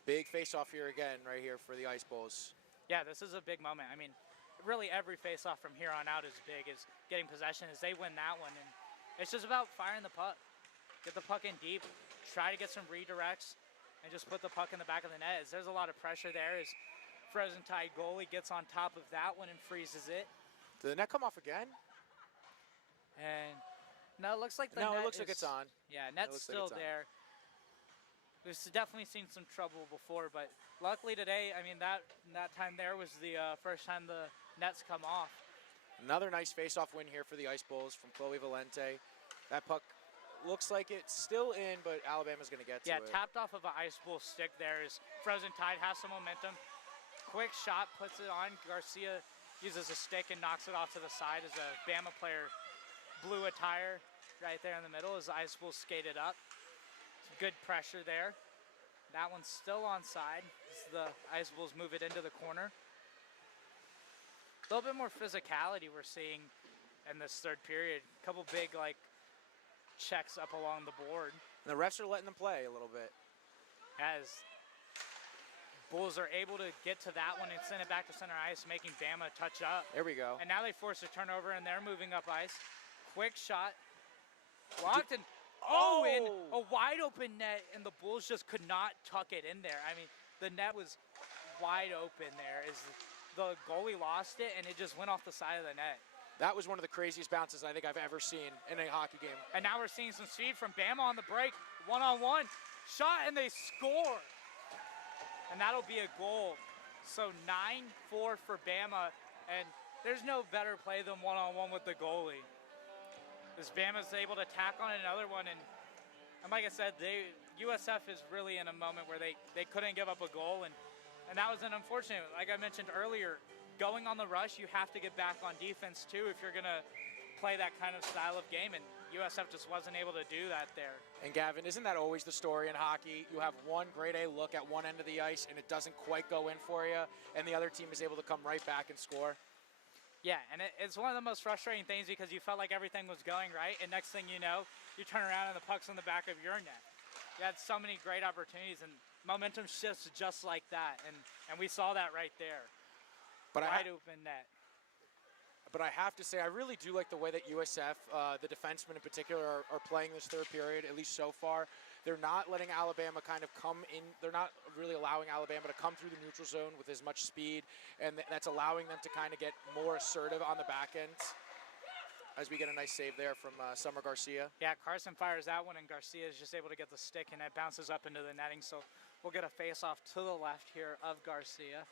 Big face-off here again, right here for the Ice Bulls. Yeah, this is a big moment. I mean, really every face-off from here on out is big, is getting possession as they win that one. And it's just about firing the puck. Get the puck in deep, try to get some redirects, and just put the puck in the back of the net. As there's a lot of pressure there as Frozen Tide goalie gets on top of that one and freezes it. Did the net come off again? And no, it looks like the net it looks like it's on. Yeah, net's still there. We've definitely seen some trouble before, but luckily today, I mean, that time there was the first time the nets come off. Another nice face-off win here for the Ice Bulls from Chloe Valente. That puck looks like it's still in, but Alabama's going to get to it. Yeah, tapped off of an Ice Bull stick there as Frozen Tide has some momentum. Quick shot, puts it on. Garcia uses a stick and knocks it off to the side as a Bama player blew a tire right there in the middle as the Ice Bulls skated up. Good pressure there. That one's still onside as the Ice Bulls move it into the corner. A little bit more physicality we're seeing in this third period. A couple big checks up along the board. And the refs are letting them play a little bit. As Bulls are able to get to that one and send it back to center ice, making Bama touch up. There we go. And now they force a turnover, and they're moving up ice. Quick shot. Blocked and in a wide open net, and the Bulls just could not tuck it in there. I mean, the net was wide open there as the goalie lost it, and it just went off the side of the net. That was one of the craziest bounces I think I've ever seen in a hockey game. And now we're seeing some speed from Bama on the break. One-on-one. Shot, and they score. And that'll be a goal. So 9-4 for Bama, and there's no better play than one-on-one with the goalie. As Bama's able to tack on another one, and like I said, USF is really in a moment where they couldn't give up a goal, and that was an unfortunate, like I mentioned earlier, going on the rush, you have to get back on defense too if you're gonna play that kind of style of game, and USF just wasn't able to do that there. And Gavin, isn't that always the story in hockey? You have one grade A look at one end of the ice and it doesn't quite go in for you, and the other team is able to come right back and score. Yeah, and it's one of the most frustrating things because you felt like everything was going right, and next thing you know, you turn around and the puck's in the back of your net. You had so many great opportunities, and momentum shifts just like that, and we saw that right there. But wide open net. But I have to say, I really do like the way that USF, the defensemen in particular, are playing this third period, at least so far. They're not letting Alabama kind of come in. They're not really allowing Alabama to come through the neutral zone with as much speed, and that's allowing them to kind of get more assertive on the back end. As we get a nice save there from Summer Garcia. Yeah, Carson fires that one, and Garcia is just able to get the stick, and it bounces up into the netting. So we'll get a face-off to the left here of Garcia.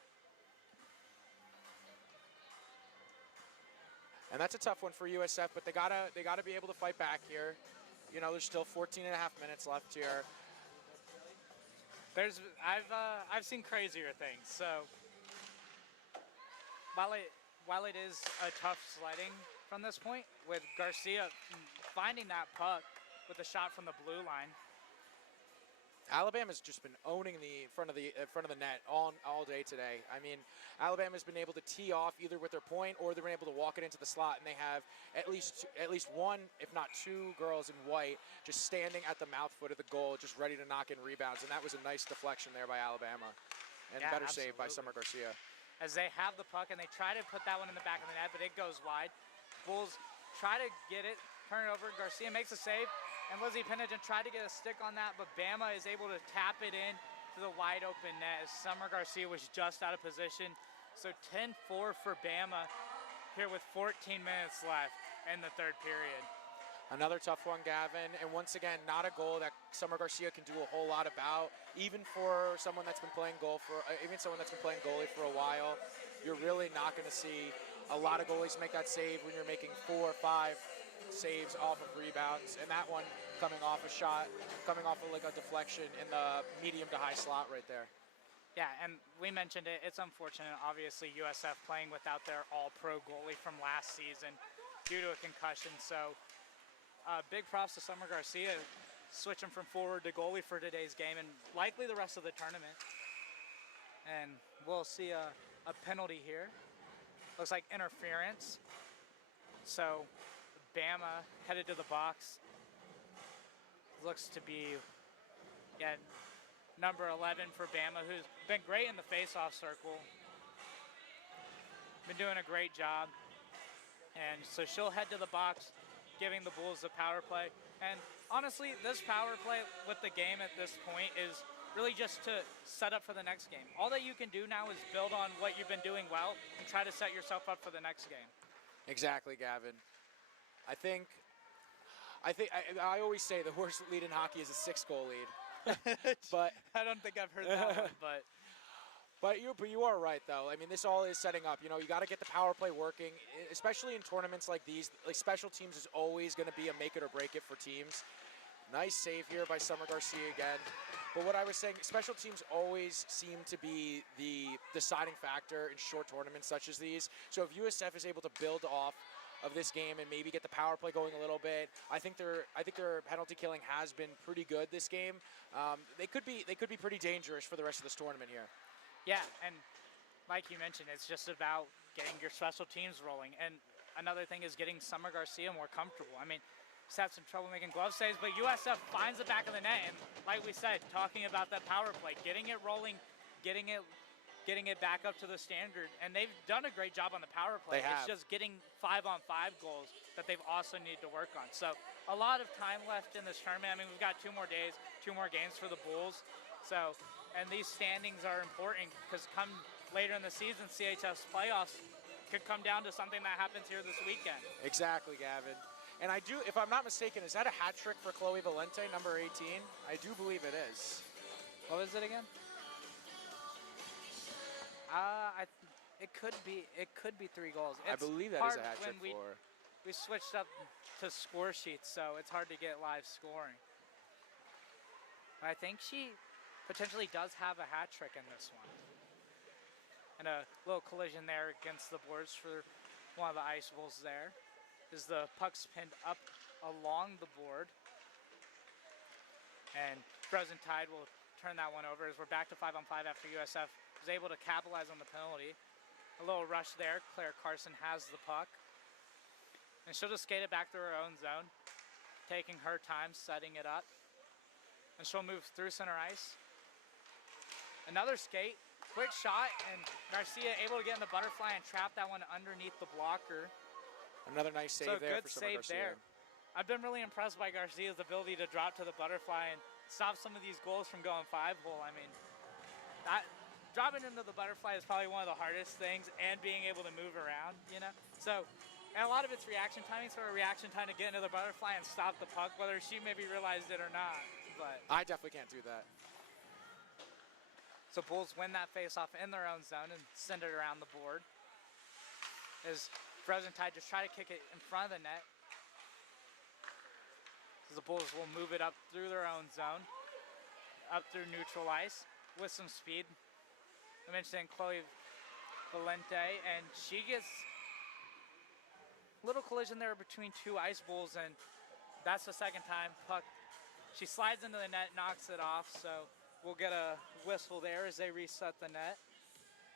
And that's a tough one for USF, but they gotta be able to fight back here. You know, there's still 14 and a half minutes left here. I've seen crazier things. So while it is a tough sledding from this point, with Garcia finding that puck with a shot from the blue line. Alabama's just been owning the front of the net all day today. I mean, Alabama's been able to tee off either with their point or they've been able to walk it into the slot, and they have at least one, if not two, girls in white just standing at the mouth foot of the goal, just ready to knock in rebounds. And that was a nice deflection there by Alabama, and better save by Summer Garcia. As they have the puck and they try to put that one in the back of the net, but it goes wide. Bulls try to get it, turn it over. Garcia makes a save. And Lizzie Pennington tried to get a stick on that, but Bama is able to tap it in to the wide open net as Summer Garcia was just out of position. So 10-4 for Bama here with 14 minutes left in the third period. Another tough one, Gavin. And once again, not a goal that Summer Garcia can do a whole lot about. Even for someone that's been playing goalie for a while, you're really not going to see a lot of goalies make that save when you're making 4 or 5 saves off of rebounds. And that one coming off a shot, coming off of like a deflection in the medium to high slot right there. Yeah, and we mentioned it. It's unfortunate, obviously, USF playing without their all-pro goalie from last season due to a concussion. So big props to Summer Garcia switching from forward to goalie for today's game and likely the rest of the tournament. And we'll see a penalty here. Looks like interference. So Bama headed to the box. Looks to be, yeah, number 11 for Bama, who's been great in the face-off circle. Been doing a great job. And so she'll head to the box, giving the Bulls the power play. And honestly, this power play with the game at this point is really just to set up for the next game. All that you can do now is build on what you've been doing well and try to set yourself up for the next game. Exactly, Gavin. I always say the worst lead in hockey is a 6-goal lead. But I don't think I've heard that one, but you are right though. I mean, this all is setting up. You know, you got to get the power play working, especially in tournaments like these. Like special teams is always going to be a make it or break it for teams. Nice save here by Summer Garcia again. But what I was saying, special teams always seem to be the deciding factor in short tournaments such as these. So if USF is able to build off of this game and maybe get the power play going a little bit, I think their penalty killing has been pretty good this game. They could be pretty dangerous for the rest of this tournament here. Yeah, and like you mentioned, it's just about getting your special teams rolling. And another thing is getting Summer Garcia more comfortable. I mean, he's had some trouble making glove saves, but USF finds the back of the net. And like we said, talking about that power play, getting it rolling, getting it back up to the standard. And they've done a great job on the power play. They have. It's just getting 5-on-5 goals that they've also need to work on. So a lot of time left in this tournament. I mean, we've got 2 more days, 2 more games for the Bulls. So, and these standings are important because come later in the season, CHF's playoffs could come down to something that happens here this weekend. Exactly, Gavin. And I do, if I'm not mistaken, is that a hat trick for Chloe Valente, number 18? I do believe it is. What was it again? It could be 3 goals. I believe that is a hat trick for her. We switched up to score sheets, so it's hard to get live scoring. But I think she potentially does have a hat trick in this one. And a little collision there against the boards for one of the Ice Bulls there. As the puck's pinned up along the board. And Frozen Tide will turn that one over as we're back to 5-on-5 after USF was able to capitalize on the penalty. A little rush there. Claire Carson has the puck. And she'll just skate it back to her own zone, taking her time, setting it up. And she'll move through center ice. Another skate, quick shot, and Garcia able to get in the butterfly and trap that one underneath the blocker. Another nice save there for Summer Garcia. Good save there. I've been really impressed by Garcia's ability to drop to the butterfly and stop some of these goals from going 5-hole. I mean, dropping into the butterfly is probably one of the hardest things, and being able to move around, you know? So, and a lot of it's reaction timing, so a reaction time to get into the butterfly and stop the puck, whether she maybe realized it or not. But I definitely can't do that. So Bulls win that face-off in their own zone and send it around the board. As Frozen Tide just try to kick it in front of the net. As the Bulls will move it up through their own zone, up through neutral ice with some speed. I mentioned Chloe Valente, and she gets a little collision there between 2 Ice Bulls, and that's the second time puck. She slides into the net, knocks it off, so we'll get a whistle there as they reset the net.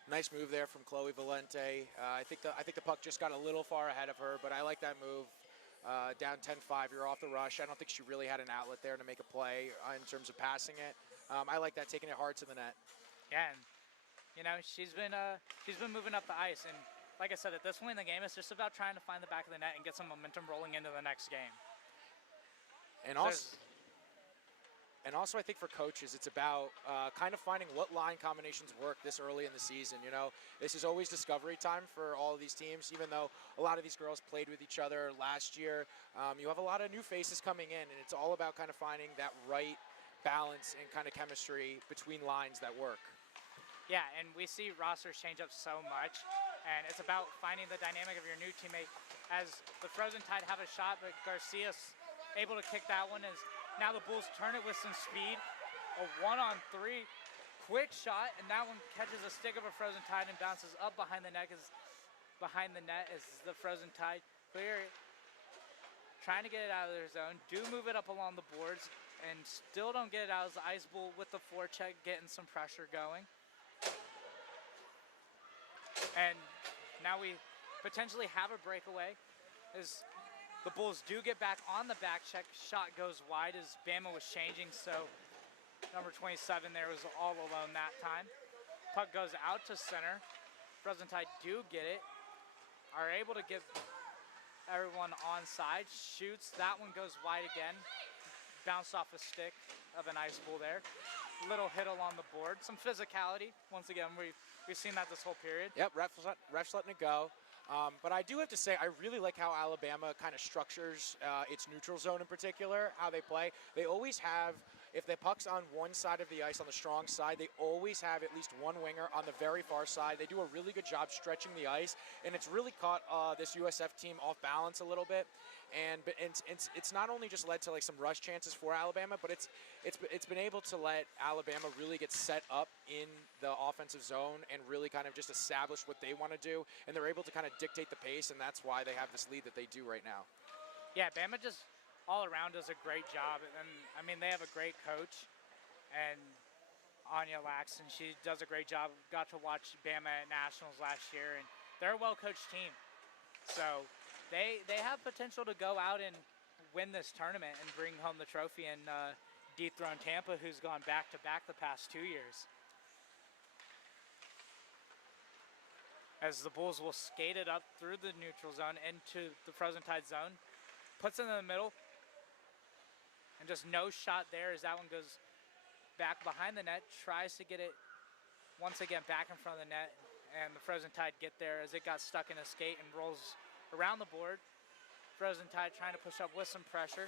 Nice move there from Chloe Valente. I think the puck just got a little far ahead of her, but I like that move. Down 10-5, you're off the rush. I don't think she really had an outlet there to make a play in terms of passing it. I like that, taking it hard to the net. Yeah, and you know, she's been moving up the ice, and like I said, at this point in the game, it's just about trying to find the back of the net and get some momentum rolling into the next game. And also, And also, I think for coaches, it's about kind of finding what line combinations work this early in the season. You know, this is always discovery time for all of these teams, even though a lot of these girls played with each other last year. You have a lot of new faces coming in, and it's all about kind of finding that right balance and kind of chemistry between lines that work. Yeah, and we see rosters change up so much, and it's about finding the dynamic of your new teammate. As the Frozen Tide have a shot, but Garcia's able to kick that one as now the Bulls turn it with some speed. A 1-on-3 quick shot, and that one catches a stick of a Frozen Tide and bounces up behind the net as the Frozen Tide clear, trying to get it out of their zone. Do move it up along the boards and still don't get it out as the Ice Bull with the forecheck getting some pressure going. And now we potentially have a breakaway as the Bulls do get back on the back check. Shot goes wide as Bama was changing, so number 27 there was all alone that time. Puck goes out to center. Frozen Tide do get it, are able to get everyone onside. Shoots, that one goes wide again. Bounced off a stick of an Ice Bull there. Little hit along the board. Some physicality. Once again, we've seen that this whole period. Yep, refs letting it go. But I do have to say, I really like how Alabama kind of structures its neutral zone in particular, how they play. They always have, if the puck's on one side of the ice, on the strong side, they always have at least one winger on the very far side. They do a really good job stretching the ice, and it's really caught this USF team off balance a little bit. And it's not only just led to like some rush chances for Alabama, but it's been able to let Alabama really get set up in the offensive zone and really kind of just establish what they want to do, and they're able to kind of dictate the pace, and that's why they have this lead that they do right now. Yeah, Bama just all around does a great job, and I mean they have a great coach, and Anya Laxton, she does a great job. Got to watch Bama at Nationals last year, and they're a well-coached team, so they have potential to go out and win this tournament and bring home the trophy and dethrone Tampa, who's gone back-to-back the past 2 years. As the Bulls will skate it up through the neutral zone into the Frozen Tide zone, puts it in the middle, and just no shot there as that one goes back behind the net, tries to get it once again back in front of the net, and the Frozen Tide get there as it got stuck in a skate and rolls around the board. Frozen Tide trying to push up with some pressure.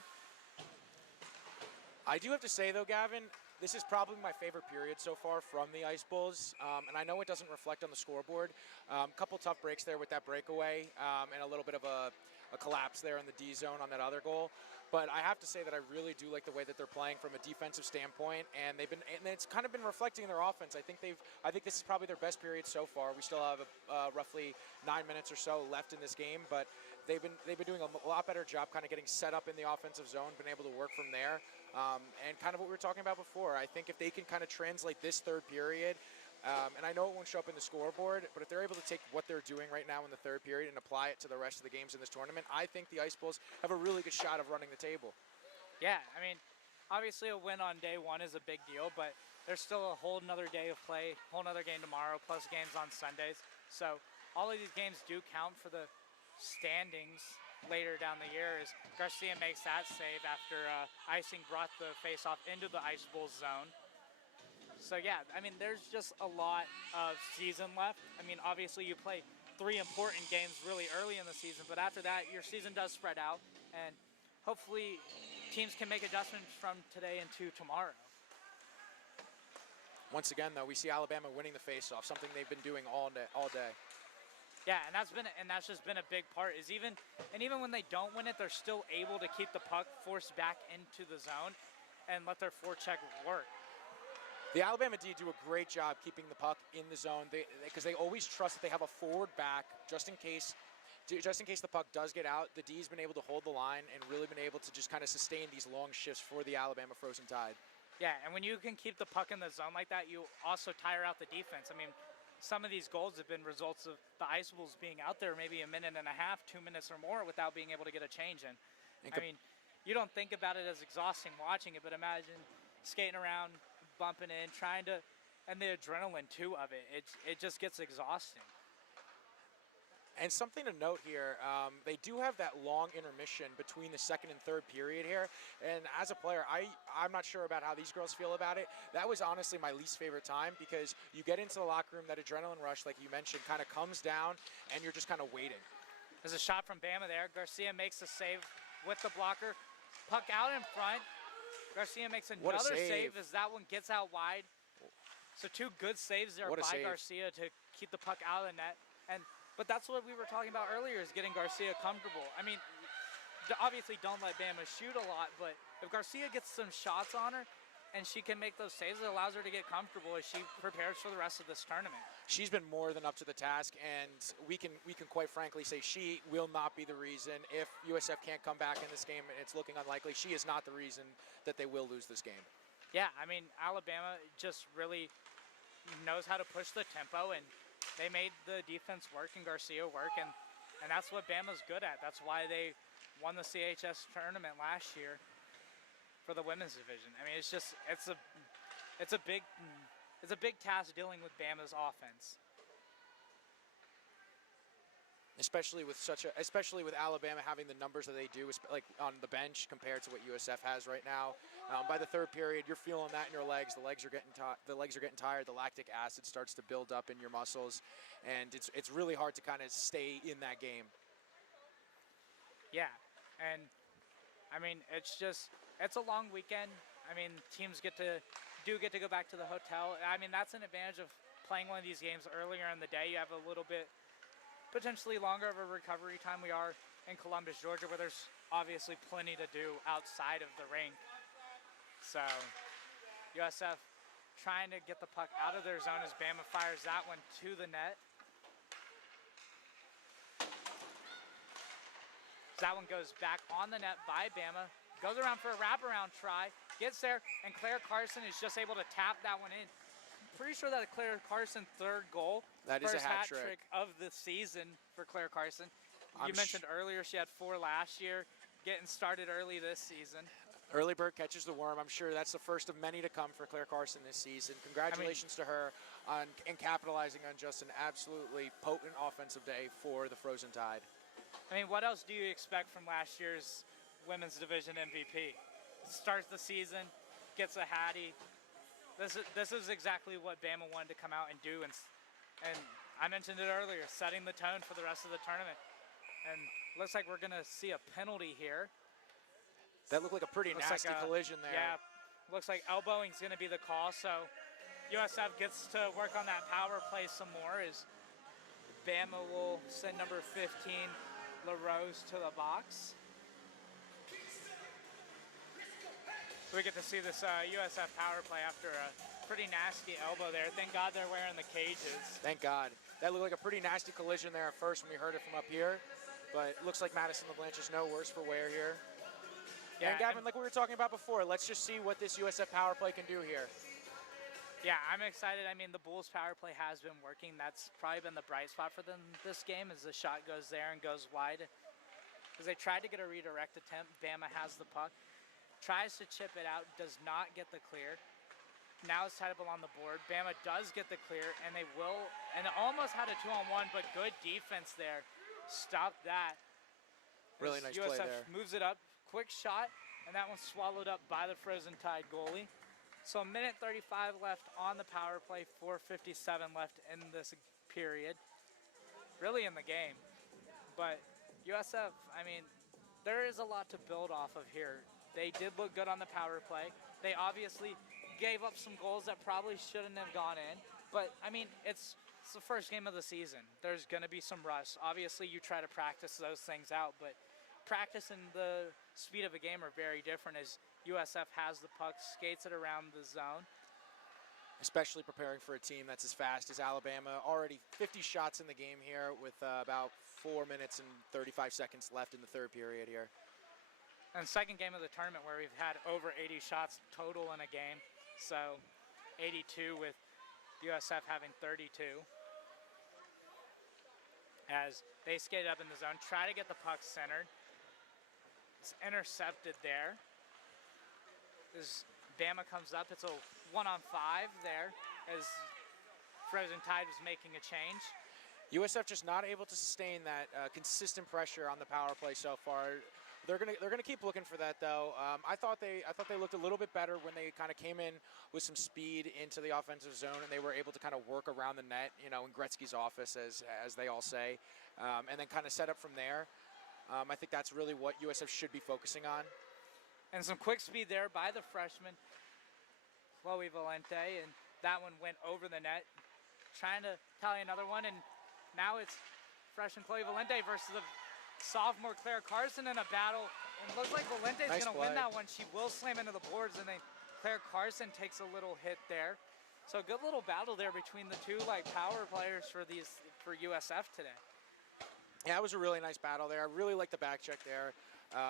I do have to say though, Gavin, this is probably my favorite period so far from the Ice Bulls, and I know it doesn't reflect on the scoreboard. A couple tough breaks there with that breakaway, and a little bit of a collapse there in the D zone on that other goal. But I have to say that I really do like the way that they're playing from a defensive standpoint, and it's kind of been reflecting in their offense. I think this is probably their best period so far. We still have roughly 9 minutes or so left in this game, but they've been doing a lot better job kind of getting set up in the offensive zone, been able to work from there, and kind of what we were talking about before. I think if they can kind of translate this third period. And I know it won't show up in the scoreboard, but if they're able to take what they're doing right now in the third period and apply it to the rest of the games in this tournament, I think the Ice Bulls have a really good shot of running the table. Yeah, I mean, obviously a win on day one is a big deal, but there's still a whole nother day of play, whole nother game tomorrow, plus games on Sundays. So all of these games do count for the standings later down the year as Garcia makes that save after Ice Rink brought the face-off into the Ice Bulls zone. So yeah, I mean, there's just a lot of season left. I mean, obviously you play 3 important games really early in the season, but after that, your season does spread out, and hopefully teams can make adjustments from today into tomorrow. Once again, though, we see Alabama winning the face-off, something they've been doing all day. Yeah, and that's just been a big part. Even when they don't win it, they're still able to keep the puck forced back into the zone and let their forecheck work. The Alabama D do a great job keeping the puck in the zone because they always trust that they have a forward back just in case the puck does get out. The D's been able to hold the line and really been able to just kind of sustain these long shifts for the Alabama Frozen Tide. Yeah, and when you can keep the puck in the zone like that, you also tire out the defense. I mean, some of these goals have been results of the Ice Bulls being out there maybe a minute and a half, 2 minutes or more without being able to get a change in. I mean, you don't think about it as exhausting watching it, but imagine skating around, bumping in, and the adrenaline too of it. It just gets exhausting. And something to note here, they do have that long intermission between the second and third period here. And as a player, I'm not sure about how these girls feel about it. That was honestly my least favorite time because you get into the locker room, that adrenaline rush, like you mentioned, kind of comes down and you're just kind of waiting. There's a shot from Bama there. Garcia makes the save with the blocker. Puck out in front. Garcia makes another save as that one gets out wide. So 2 good saves there by Garcia to keep the puck out of the net. But that's what we were talking about earlier, is getting Garcia comfortable. I mean, obviously don't let Bama shoot a lot, but if Garcia gets some shots on her and she can make those saves, it allows her to get comfortable as she prepares for the rest of this tournament. She's been more than up to the task, and we can quite frankly say she will not be the reason if USF can't come back in this game, and it's looking unlikely. She is not the reason that they will lose this game. Yeah, I mean, Alabama just really knows how to push the tempo, and they made the defense work and Garcia work, and that's what Bama's good at. That's why they won the CHS tournament last year for the women's division. I mean, it's a big task dealing with Bama's offense. Especially with Alabama having the numbers that they do, like on the bench compared to what USF has right now. By the third period, you're feeling that in your legs. The legs are getting tired. The lactic acid starts to build up in your muscles, and it's really hard to kind of stay in that game. Yeah, and I mean it's a long weekend. I mean, teams get to go back to the hotel. I mean, that's an advantage of playing one of these games earlier in the day. You have a little bit potentially longer of a recovery time. We are in Columbus, Georgia, where there's obviously plenty to do outside of the rink. So USF trying to get the puck out of their zone as Bama fires that one to the net. That one goes back on the net by Bama. Goes around for a wraparound try, gets there, and Claire Carson is just able to tap that one in. Pretty sure that Claire Carson third goal. That is first a hat trick of the season for Claire Carson. You mentioned earlier she had 4 last year, getting started early this season. Early bird catches the worm. I'm sure that's the first of many to come for Claire Carson this season. Congratulations to her on capitalizing on just an absolutely potent offensive day for the Frozen Tide. I mean, what else do you expect from last year's women's division MVP? Starts the season, gets a hattie. This is exactly what Bama wanted to come out and do, and I mentioned it earlier, setting the tone for the rest of the tournament. And looks like we're gonna see a penalty here. That looked like a pretty nasty collision there. Yeah, looks like elbowing's gonna be the call. So USF gets to work on that power play some more as Bama will send number 15 LaRose to the box. So we get to see this USF power play after a pretty nasty elbow there. Thank God they're wearing the cages. Thank God. That looked like a pretty nasty collision there at first when we heard it from up here. But it looks like Madison LeBlanche is no worse for wear here. Yeah, and Gavin, like we were talking about before, let's just see what this USF power play can do here. Yeah, I'm excited. I mean, the Bulls power play has been working. That's probably been the bright spot for them this game as the shot goes there and goes wide. Because they tried to get a redirect attempt. Bama has the puck. Tries to chip it out, does not get the clear. Now it's tied up along the board. Bama does get the clear, and they will, and almost had a 2-on-1, but good defense there. Stop that. Really nice USF play there. Moves it up, quick shot, and that one's swallowed up by the Frozen Tide goalie. So a minute 35 left on the power play, 4:57 left in this period. Really in the game. But USF, I mean, there is a lot to build off of here. They did look good on the power play. They obviously gave up some goals that probably shouldn't have gone in. But, I mean, it's the first game of the season. There's going to be some rust. Obviously, you try to practice those things out, but practice and the speed of a game are very different as USF has the puck, skates it around the zone. Especially preparing for a team that's as fast as Alabama. Already 50 shots in the game here with about 4 minutes and 35 seconds left in the third period here. And second game of the tournament where we've had over 80 shots total in a game. So 82 with USF having 32. As they skate up in the zone, try to get the puck centered. It's intercepted there. As Bama comes up, it's a 1-on-5 there as Frozen Tide was making a change. USF just not able to sustain that consistent pressure on the power play so far. They're gonna keep looking for that though. I thought they looked a little bit better when they kind of came in with some speed into the offensive zone, and they were able to kind of work around the net, in Gretzky's office, as they all say, and then kind of set up from there. I think that's really what USF should be focusing on. And some quick speed there by the freshman, Chloe Valente, and that one went over the net. Trying to tally another one, and now it's freshman Chloe Valente versus the sophomore Claire Carson in a battle. And it looks like Valente's Nice going to play. win that one. She will slam into the boards, and then Claire Carson takes a little hit there. So a good little battle there between the two power players for USF today. Yeah, it was a really nice battle there. I really like the back check there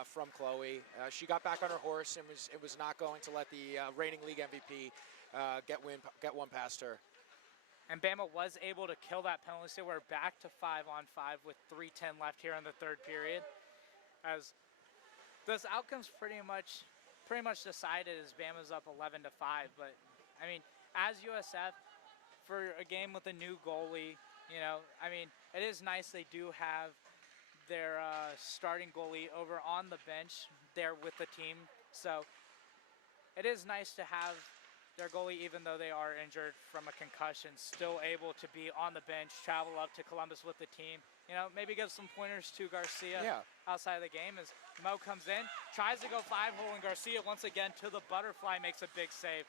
from Chloe. She got back on her horse and was not going to let the reigning league MVP get one past her. And Bama was able to kill that penalty, so we're back to 5-on-5 with 3:10 left here in the third period. As this outcome's pretty much decided as Bama's up 11-5. But I mean, as USF, for a game with a new goalie, it is nice they do have their starting goalie over on the bench there with the team. So it is nice to have their goalie, even though they are injured from a concussion, still able to be on the bench, travel up to Columbus with the team. Maybe give some pointers to Garcia outside of the game as Mo comes in, tries to go 5-hole, and Garcia once again to the butterfly makes a big save.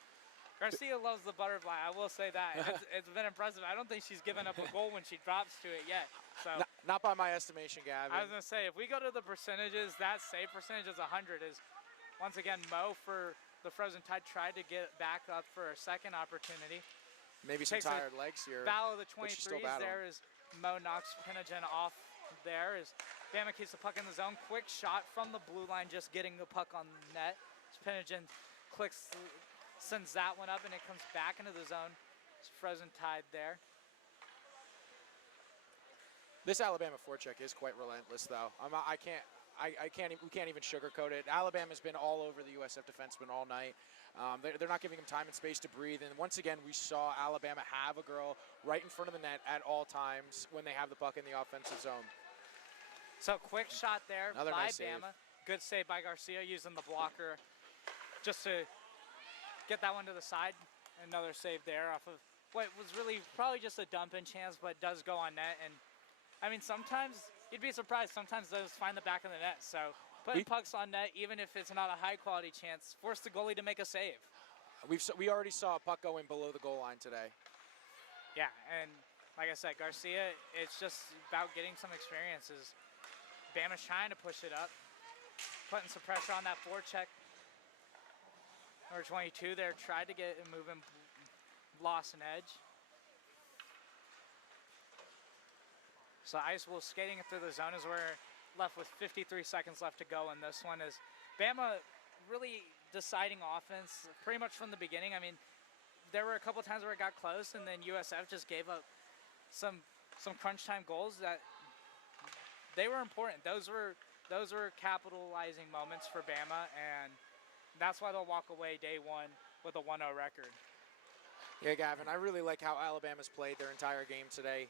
Garcia loves the butterfly, I will say that. It's been impressive. I don't think she's given up a goal when she drops to it yet. So Not by my estimation, Gavin. I was going to say, if we go to the percentages, that save percentage is 100. Is once again Mo for the Frozen Tide tried to get back up for a second opportunity. Maybe some tired legs here. Battle of the but she's still 23s there as Mo knocks Pinagen off there as Bama keeps the puck in the zone. Quick shot from the blue line, just getting the puck on the net. As Pinagen sends that one up, and it comes back into the zone. It's Frozen Tide there. This Alabama forecheck is quite relentless, though. We can't even sugarcoat it. Alabama's been all over the USF defenseman all night. They're not giving him time and space to breathe. And once again, we saw Alabama have a girl right in front of the net at all times when they have the puck in the offensive zone. So quick shot there Another by nice Bama. save. Good save by Garcia using the blocker just to get that one to the side. Another save there off of what was really probably just a dump-in chance, but does go on net. And I mean, sometimes you'd be surprised. Sometimes those find the back of the net. So putting pucks on net, even if it's not a high-quality chance, force the goalie to make a save. We already saw a puck going below the goal line today. Yeah, and like I said, Garcia, it's just about getting some experiences. Bama's trying to push it up, putting some pressure on that forecheck. Number 22 there tried to get it moving, lost an edge. So Ice will skating it through the zone as we're left with 53 seconds left to go, and this one is Bama really deciding offense pretty much from the beginning. I mean, there were a couple times where it got close, and then USF just gave up some crunch time goals that they were important. Those were capitalizing moments for Bama, and that's why they'll walk away day one with a 1-0 record. Yeah, Gavin, I really like how Alabama's played their entire game today.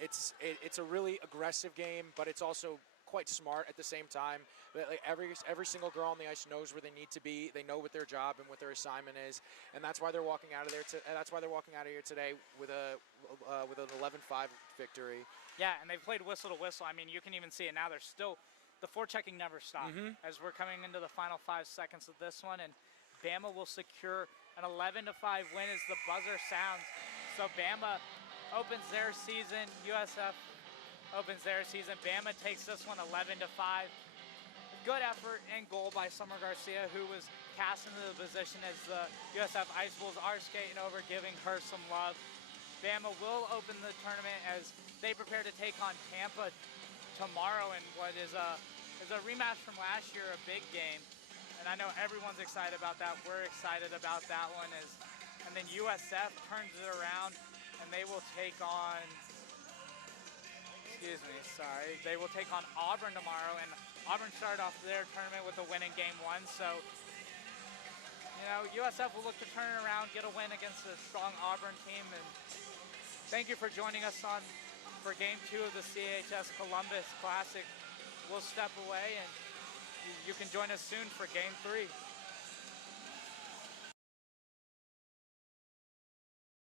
It's a really aggressive game, but it's also quite smart at the same time. But like every single girl on the ice knows where they need to be. They know what their job and what their assignment is, and that's why they're walking out of there. That's why they're walking out of here today with an 11-5 victory. Yeah, and they've played whistle to whistle. I mean, you can even see it now. There's still the forechecking never stopped as we're coming into the final 5 seconds of this one, and Bama will secure an 11-5 win as the buzzer sounds. So Bama opens their season. USF opens their season. Bama takes this one 11-5. Good effort and goal by Summer Garcia, who was cast into the position as the USF Ice Wolves are skating over, giving her some love. Bama will open the tournament as they prepare to take on Tampa tomorrow in what is a rematch from last year, a big game. And I know everyone's excited about that. We're excited about that one. And then USF turns it around, and they will take on, they will take on Auburn tomorrow. And Auburn started off their tournament with a win in game 1. So, USF will look to turn it around, get a win against a strong Auburn team. And thank you for joining us on for Game 2 of the CHS Columbus Classic. We'll step away, and you can join us soon for Game 3.